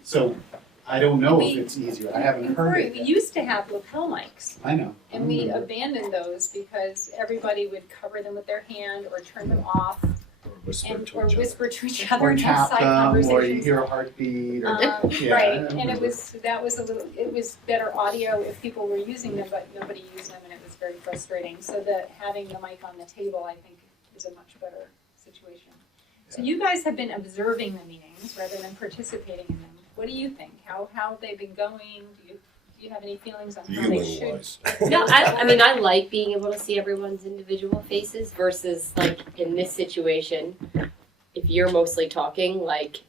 So I don't know if We- it's easier. I haven't And heard Corey, it we yet. used to have lapel mics, I know. and we abandoned those because everybody would cover them with their hand or turn them off Or whisper and to or each other. whisper to each other Or and have tap side them, or you conversations. hear a heartbeat, or yeah, Right, I and it remember. was better audio if people were using them, but nobody used them, and it was very frustrating. So that having the mic on the table, I think, is a much better situation. So you guys have been observing the meetings rather than participating in them. What do you think? How have they been going? Do you have any feelings on how they should? Viewing wise. No, I mean, I like being able to see everyone's individual faces versus like in this situation, if you're mostly talking, like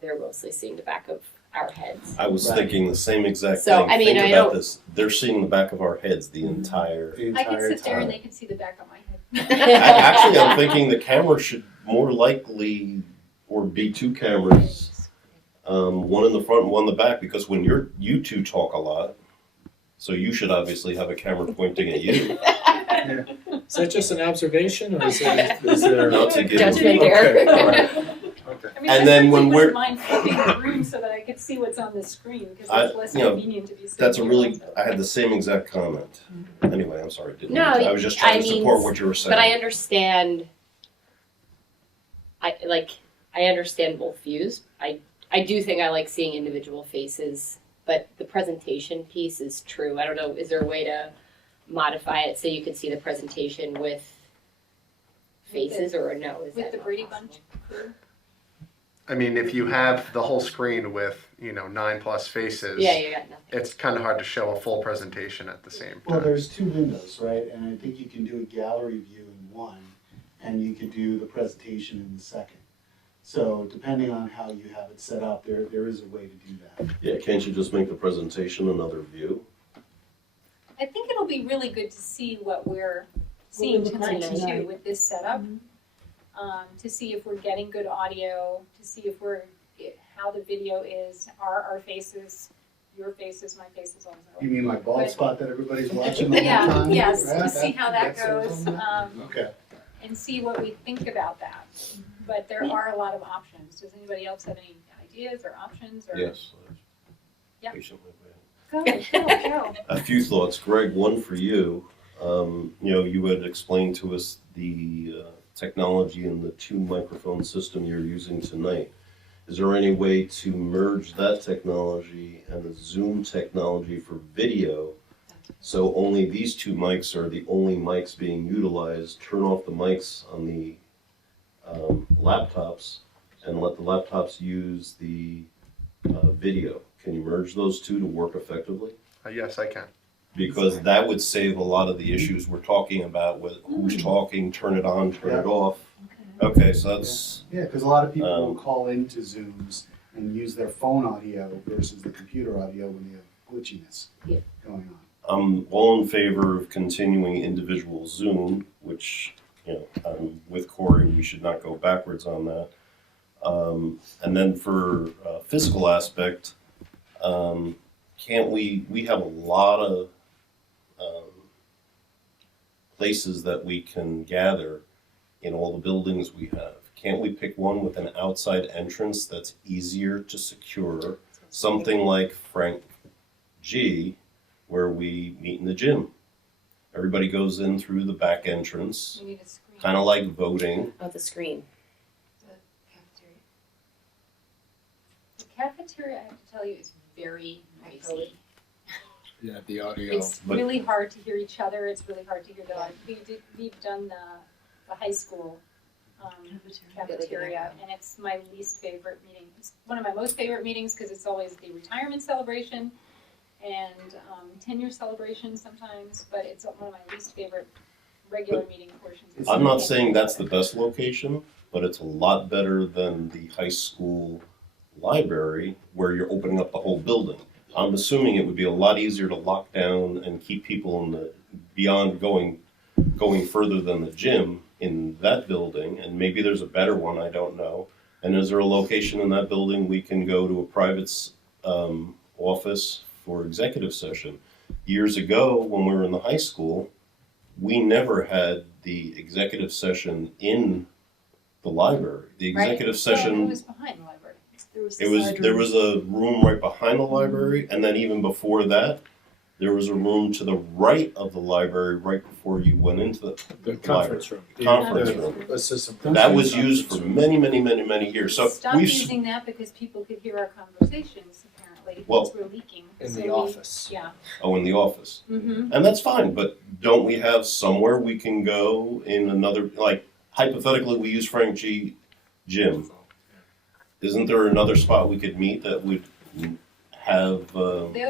they're mostly seeing the back of our heads. I was Right. thinking the same exact So, thing. I mean, Think I about don't- this. They're seeing the back of our heads the entire. The I could entire sit there and time. they could see the back of my head. Actually, I'm thinking the camera should more likely, or be two cameras, one in the front and one in the back, because when you two talk a lot, so you should obviously have a camera pointing at you. Is that just an observation, or is there? Not to give Judgment you- there. Okay, all right. Okay. I mean, And I then certainly when wouldn't we're- mind flipping the room so that I could see what's on the screen, because I- it's less you know, convenient to be sitting That's a here really, also. I had the same exact comment. Anyway, I'm sorry, didn't No, I was just trying I to mean, support what you were saying. But I understand. I understand both views. I do think I like seeing individual faces, but the presentation piece is true. I don't know. Is there a way to modify it so you can see the presentation with faces, or no? Is With that the not Brady possible? Bunch crew? I mean, if you have the whole screen with, 9+ faces, Yeah, you got nothing. it's kind of hard to show a full presentation at the same Well, time. there's two windows, right? And I think you can do a gallery view in one, and you could do the presentation in the second. So depending on how you have it set up, there is a way to do that. Yeah, can't you just make the presentation another view? I think it'll be really good to see what we're seeing look tonight like too tonight. with this setup. To see if we're getting good audio, to see if how the video is, are our faces, your faces, my faces also. You mean my bald But- spot that everybody's watching the whole Yeah, time? yes, Right? to see how that That's what goes, I'm talking about? Okay. and see what we think about that. But there are a lot of options. Does anybody else have any ideas or options or? Yes. Yeah. Patiently Go, waiting. go. A few thoughts, Greg. One for you. You had explained to us the technology and the 2-microphone system you're using tonight. Is there any way to merge that technology and the Zoom technology for video, so only these 2 mics are the only mics being utilized? Turn off the mics on the laptops and let the laptops use the video. Can you merge those two to work effectively? Yes, I can. Because that would save a lot of the issues we're talking about with who's talking, turn it on, turn it off. Okay, so that's, Yeah, because a lot of people will call into Zooms and use their phone audio versus the computer audio when they have glitchiness going on. I'm all in favor of continuing individual Zoom, which, I'm with Corey, we should not go backwards on that. And then for physical aspect, can't we have a lot of places that we can gather in all the buildings we have. Can't we pick one with an outside entrance that's easier to secure? Something like Frank G, where we meet in the gym. Everybody goes in through the back entrance, We need a screen. kind of like voting. Oh, the screen. The cafeteria, I have to tell you, is very noisy. Yeah, the audio. It's But- really hard to hear each other. It's really hard to hear the audio. We've done the high school cafeteria, and it's my least favorite meeting. It's one of my most favorite meetings because it's always the retirement celebration and tenure celebration sometimes, but it's one of my least favorite regular meeting portions. I'm not saying that's the best location, but it's a lot better than the high school library where you're opening up the whole building. I'm assuming it would be a lot easier to lock down and keep people in the, beyond going further than the gym in that building, and maybe there's a better one, I don't know. And is there a location in that building we can go to a private office for executive session? Years ago, when we were in the high school, we never had the executive session in the library. The executive It session, was behind the library. there was a room right behind the library, and then even before that, there was a room to the right of the library, right before you went into The conference room. Conference The room. assistant. That was used for many, many, many, many years. So Stopped we've, using that because people could hear our conversations, apparently, Well, because we're leaking. In So the we- office. Yeah. in the office. Mm-hmm. And that's fine, but don't we have somewhere we can go in another, like hypothetically, we use Frank G. Gym. Isn't there another spot we could meet that would have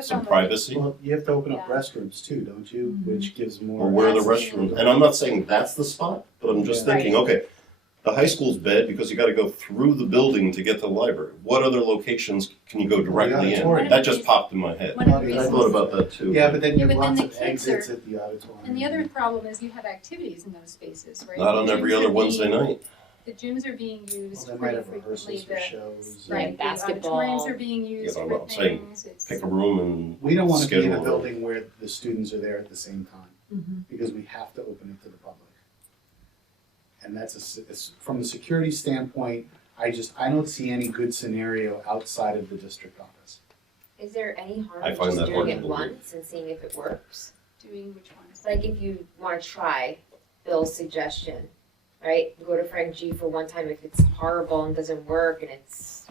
some privacy? Well, you have to open up Yeah. restrooms too, don't you? Which gives more. Or where the That's- restroom, and I'm not saying that's the spot, but I'm just Yeah. thinking, okay, the high school's bad because you gotta go through the building to get to the library. What other locations can you go directly in? auditorium. That just popped in my head. One of the I I reasons, thought about that too. Yeah, but then you Yeah, have but then lots the of kids exits are- at the auditorium. and the other problem is you have activities in those spaces, right? Not on The every gyms other could be- Wednesday night. the gyms are being Well, used they might pretty have frequently. rehearsals for shows. Right, the Basketball. auditoriums are being used Yeah, but for I'm saying, things. It's Pick a room and We don't wanna be in schedule a it. building where the students are there at the same time, Mhm. because we have to open it to the public. And it's from the security standpoint, I don't see any good scenario outside of the district office. Is there any harm I in find just that doing hard it to believe. once and seeing if it works? doing which ones? It's like if you wanna try Bill's suggestion, right? Go to Frank G for one time, if it's horrible and doesn't work and it's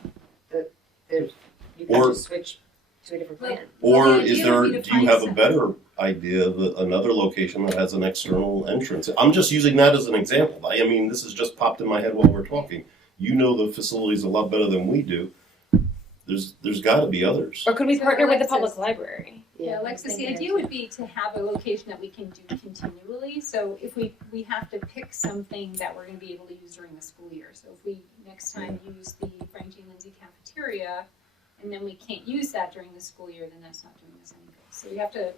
you can Or- just switch to a different plan. Or Well, the is idea there, would be to do you find have a some- better idea of another location that has an external entrance? I'm just using that as an example. I mean, this has just popped in my head while we're talking. You know the facilities a lot better than we do. There's gotta be others. Or could we So partner with the Alexis- public library? Yeah, Alexis, the idea would be to have a location that we can do continually. So if we have to pick something that we're gonna be able to use during the school year. So if we next time use the Frank G. Lindsay cafeteria, and then we can't use that during the school year, then that's not doing us any good. So we have to,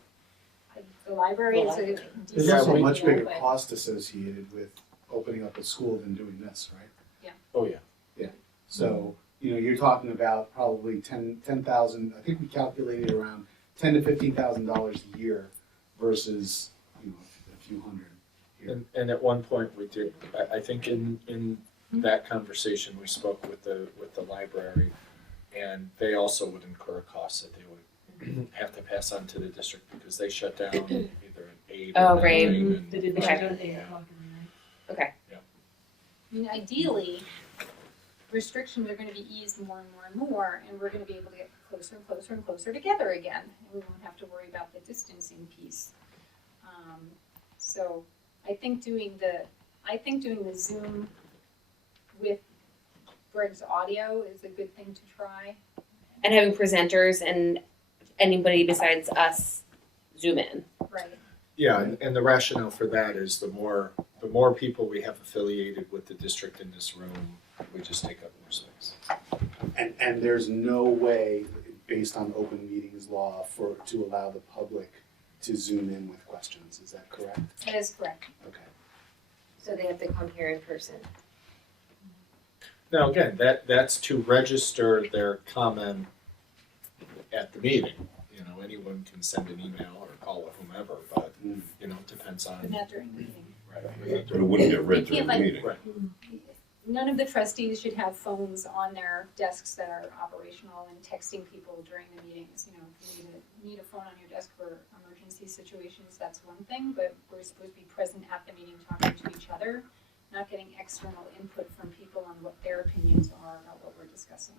the library is a There's decent also a we- much idea, bigger but- cost associated with opening up a school than doing this, right? Oh, yeah. So, you're talking about probably 10,000, I think we calculated around $10,000 to $15,000 a year versus, a few hundred here. And at one point we did, I think in that conversation, we spoke with the library, and they also would incur costs that they would have to pass on to the district because they shut down either at 8 or Oh, 9. right. and- They did Okay. check on 8 o'clock in the night. I mean, ideally, restrictions are gonna be eased more and more and more, and we're gonna be able to get closer and closer and closer together again. And we won't have to worry about the distancing piece. So I think doing the Zoom with Greg's audio is a good thing to try. And having presenters and anybody besides us zoom in. Right. Yeah, and the rationale for that is the more people we have affiliated with the district in this room, we just take up more space. And there's no way, based on open meetings law, to allow the public to zoom in with questions, is that correct? That is correct. Okay. So they have to come here in person. Now, again, that's to register their comment at the meeting. Anyone can send an email or call or whomever, but, it depends But on. not during the meeting. Right. But it wouldn't get read You during can't, the like- meeting. Right. None of the trustees should have phones on their desks that are operational and texting people during the meetings. If you need a phone on your desk for emergency situations, that's one thing, but we're supposed to be present at the meeting talking to each other, not getting external input from people on what their opinions are about what we're discussing.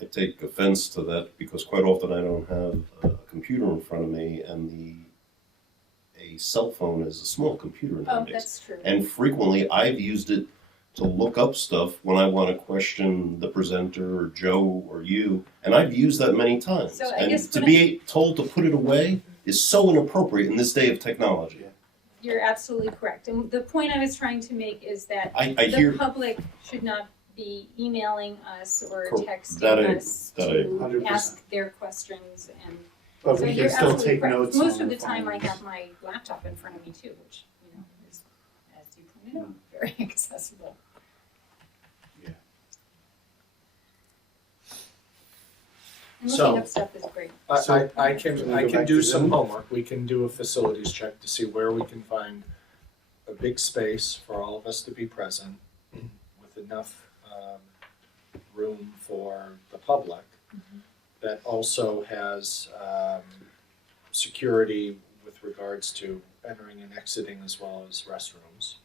I take offense to that because quite often I don't have a computer in front of me, and a cell phone is a small computer Oh, nowadays. that's true. And frequently I've used it to look up stuff when I want to question the presenter or Joe or you, and I've used that many times. So I And guess to what be told to put it away is so inappropriate in this day of technology. You're absolutely correct. And the point I was trying to make is that I the hear public should not be emailing us or Cor- texting that I- us that I- to 100%. ask their questions. And But so we you're can still absolutely take correct. notes Most on of the time I phones. have my laptop in front of me too, which, is, as you pointed out, very accessible. Yeah. And So- looking up stuff is great. I Can we can go back do to some Zoom? homework. We can do a facilities check to see where we can find a big space for all of us to be present with enough room for the public that also has security with regards to entering and exiting as well as restrooms,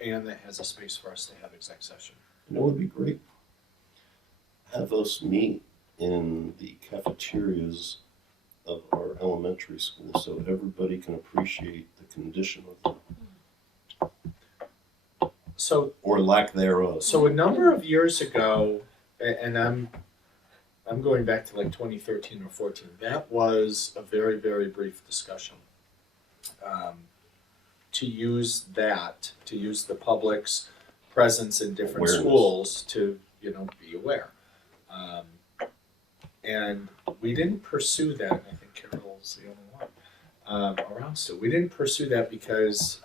and that has a space for us to have exec session. it would be great. Have us meet in the cafeterias of our elementary school so everybody can appreciate the condition of them, So or lack thereof. So a number of years ago, and I'm going back to like 2013 or 14. That was a very, very brief discussion. To use the public's presence in different Awareness. schools to be aware. And we didn't pursue that. I think Carol's the only one around still. We didn't pursue that because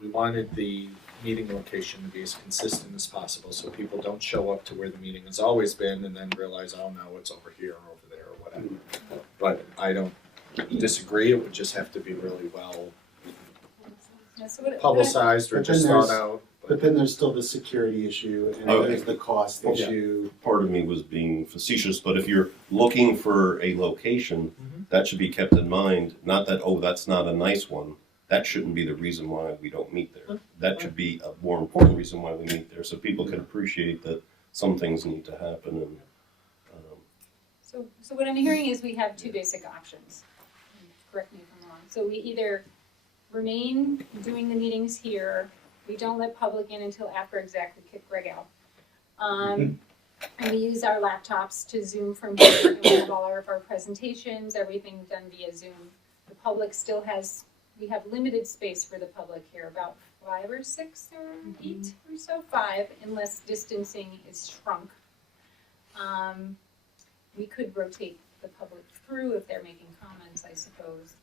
we wanted the meeting location to be as consistent as possible, so people don't show up to where the meeting has always been and then realize, oh no, it's over here or over there or whatever. But I don't disagree, it would just have to be really well Yeah, so what- publicized or But just then thought there's- out. But then there's still the security issue and Okay. there's the cost Yeah. issue. Part of me was being facetious, but if you're looking for a location, Mhm. that should be kept in mind. Not that, oh, that's not a nice one. That shouldn't be the reason why we don't meet there. That should be a more important reason why we meet there, so people can appreciate that some things need to happen and, So what I'm hearing is we have two basic options. Correct me if I'm wrong. So we either remain doing the meetings here, we don't let public in until after exactly kick Greg out. And we use our laptops to Zoom from here, and we have all of our presentations, everything done via Zoom. The public still has, we have limited space for the public here, about 5 or 6 or 8 or so, 5, unless distancing is shrunk. We could rotate the public through if they're making comments, I suppose.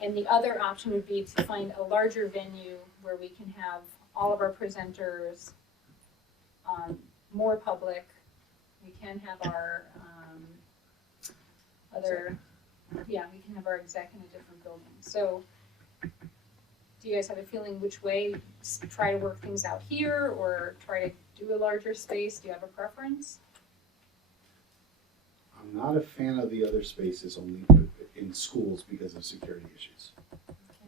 And the other option would be to find a larger venue where we can have all of our presenters, more public. We can have our we can have our exec in a different building. So do you guys have a feeling which way, try to work things out here or try to do a larger space? Do you have a preference? I'm not a fan of the other spaces only in schools because of security issues.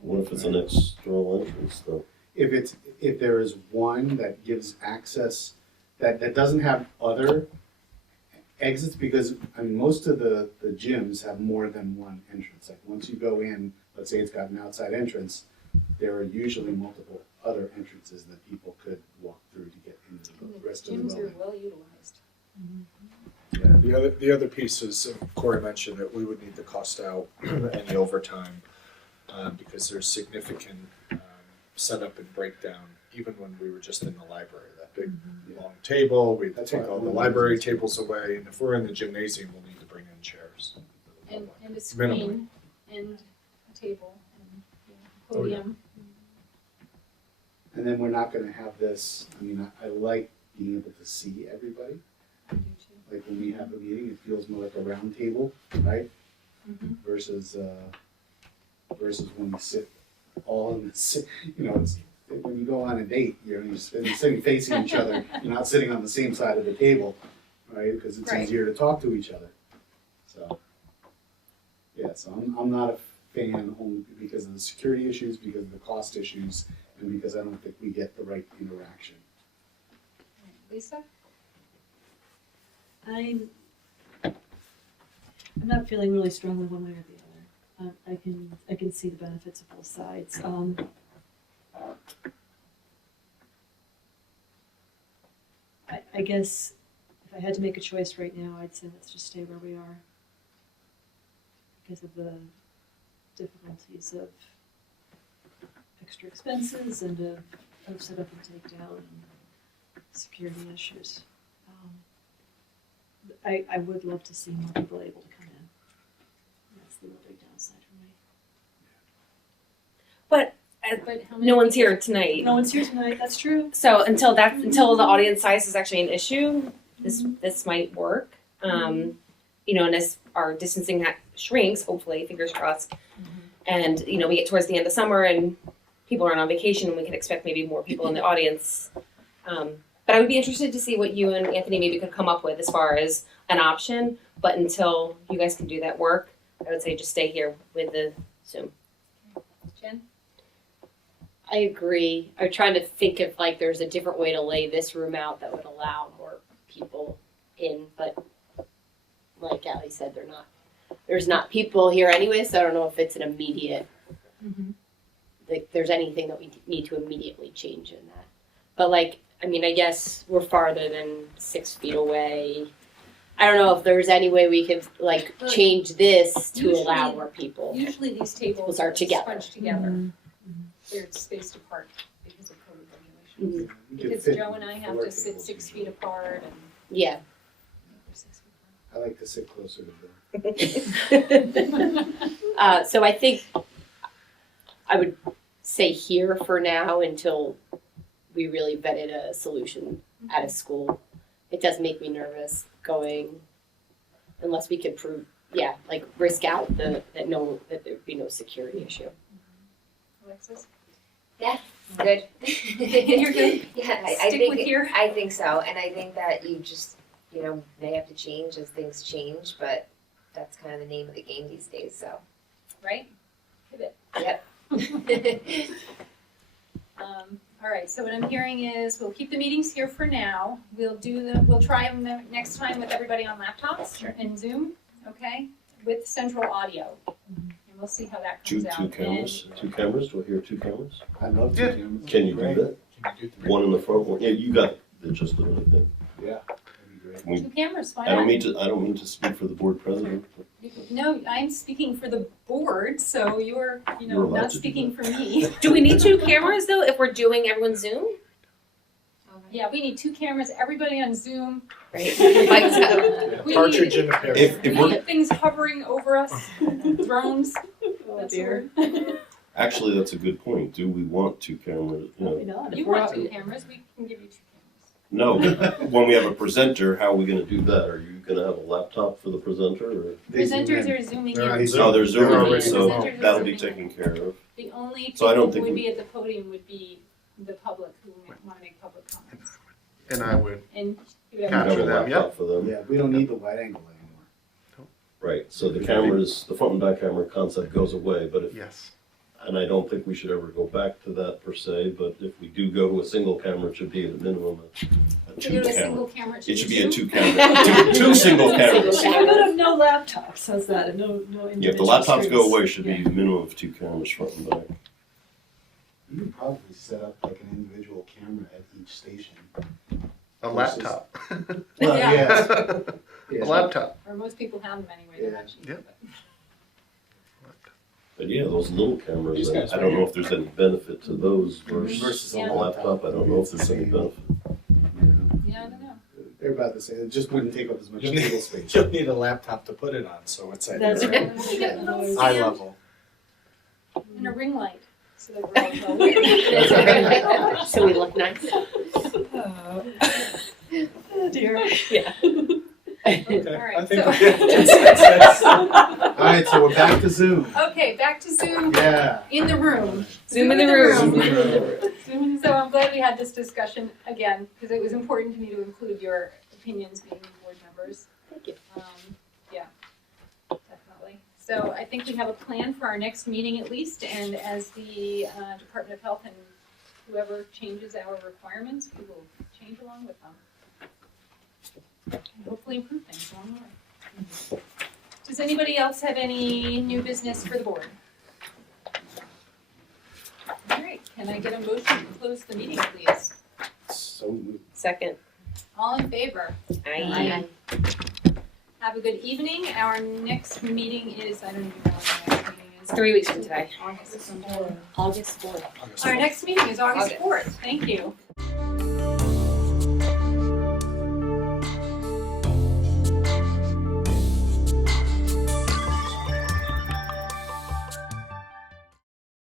what if it's an external entrance though? If there is one that gives access, that doesn't have other exits, because I mean, most of the gyms have more than one entrance. Like once you go in, let's say it's got an outside entrance, there are usually multiple other entrances that people could walk through to get into And the the rest of the gyms are building. well utilized. Yeah, the other piece is, Corey mentioned that we would need to cost out any overtime, because there's significant setup and breakdown, even when we were just in the library. That big long table, we'd That's take right. all the library tables away, and if we're in the gymnasium, we'll need to bring in chairs. And a Minimally. screen and a table and Oh, yeah. podium. And then we're not gonna have this, I mean, I like being able to see everybody. I do too. Like when we have a meeting, it feels more like a round table, right? Mhm. Versus when we sit all in the, it's, when you go on a date, you're sitting facing each other, you're not sitting on the same side of the table, right? Because it's Right. easier to talk to each other. So, yeah, so I'm not a fan only because of the security issues, because of the cost issues, and because I don't think we get the right interaction. Lisa? I'm not feeling really strongly one way or the other. I can see the benefits of both sides. I guess if I had to make a choice right now, I'd say let's just stay where we are because of the difficulties of extra expenses and of setup and takedown and security issues. I would love to see more people able to come in. That's the real big downside for me. But how many No one's people- here tonight. No one's here tonight, that's true. So until the audience size is actually an issue, this might work. And as our distancing shrinks, hopefully, fingers crossed, and we get towards the end of summer and people aren't on vacation, and we can expect maybe more people in the audience. But I would be interested to see what you and Anthony maybe could come up with as far as an option. But until you guys can do that work, I would say just stay here with the Zoom. Jen? I agree. I'm trying to think if there's a different way to lay this room out that would allow more people in, but like Allie said, there's not people here anyway, so I don't know if it's an immediate, there's anything that we need to immediately change in that. But I guess we're farther than 6 feet away. I don't know if there's any way we could change this to allow Usually- more people. Usually these tables are are together. scrunched together. They're spaced apart because of COVID regulations. We could Because fit Joe and I have 4 to sit tables 6 usually. feet apart and Yeah. we're 6 feet I like to sit closer to the apart. So I think I would say here for now until we really vetted a solution at a school. It does make me nervous going, unless we could prove, like risk out that there'd be no security issue. Alexis? Yeah, good. You're good? Yeah, I Stick think, with your- I think so, and I think that you just, may have to change as things change, but that's kind of the name of the game these days, so. Right? Pivot. Yep. All right, so what I'm hearing is we'll keep the meetings here for now. We'll try them next time with everybody on laptops and Zoom, okay? With central audio. And we'll see how that comes out. Two cameras, we'll hear 2 cameras. I love to Yeah. do. Can you do that? Can you do three? One in the front, one, yeah, you got the gist of it, then. Yeah, that'd be great. We- And 2 cameras, why I don't not? mean to speak for the board president. No, I'm speaking for the board, so you're You're allowed not to do speaking for me. Do we need 2 cameras though if we're doing everyone's Zoom? Yeah, we need 2 cameras, everybody on Zoom. Right. Lights out. We Partridge need, in a pear. If we we're, need things hovering over us, drones. Oh That's dear. the word. actually, that's a good point. Do we want 2 cameras? Probably not. If You we're want out- 2 cameras, we can give you 2 cameras. No, when we have a presenter, how are we gonna do that? Are you gonna have a laptop for the presenter, or? They zoom Presenters in. are zooming They're on in. Zoom. Oh, they're They're zooming, already so Presenters are that'll be zooming in. taken care of. The only So I people don't who think would we- be at the podium would be the public who want to make public comments. And I would, And you would You have Capture have a them, laptop for them. Yeah, we don't need the wide angle anymore. Right, so the cameras, the front and back camera concept goes away, but yes. and I don't think we should ever go back to that per se, but if we do go to a single camera, it should be at a minimum a to go 2 to a camera. single camera. It should be a Zoom. 2 camera, two single cameras. How about no laptops? How's that? And no individual Yeah, if the laptops go screens? away, it should be Yeah. a minimum of 2 cameras front and back. You could probably set up like an individual camera at each station. A laptop. Well, Yeah. yes. A Yeah. laptop. Or most people have them anyway, they're not cheap. Yep. But yeah, those little cameras, These guys I don't know if there's any benefit to those Versus versus a a laptop. I don't know if there's any benefit. Yeah, I don't know. They're about the same. It just wouldn't take up as much You'll need- table space. You'll need a laptop to put it on, so it's at That's your right. You get a little eye stand level. and a ring light, so that we're all well. So we look nice. Oh dear. Yeah. Okay, All right, I think so- that's- All right, so we're back to Zoom. Okay, back to Zoom Yeah. in the room. Zoom in the room. Zoom in the room. So I'm glad we had this discussion again, because it was important to me to include your opinions being board members. Thank you. Yeah, definitely. So I think we have a plan for our next meeting at least, and as the Department of Health and whoever changes our requirements, we will change along with them. And hopefully improve things along the way. Does anybody else have any new business for the board? All right, can I get a motion to close the meeting, please? So moved. Second. All in favor? Aye. Have a good evening. Our next meeting is, I don't even know when the next meeting is. 3 weeks from today. August 4th. August 4th. Our next meeting is August 4th. Thank you.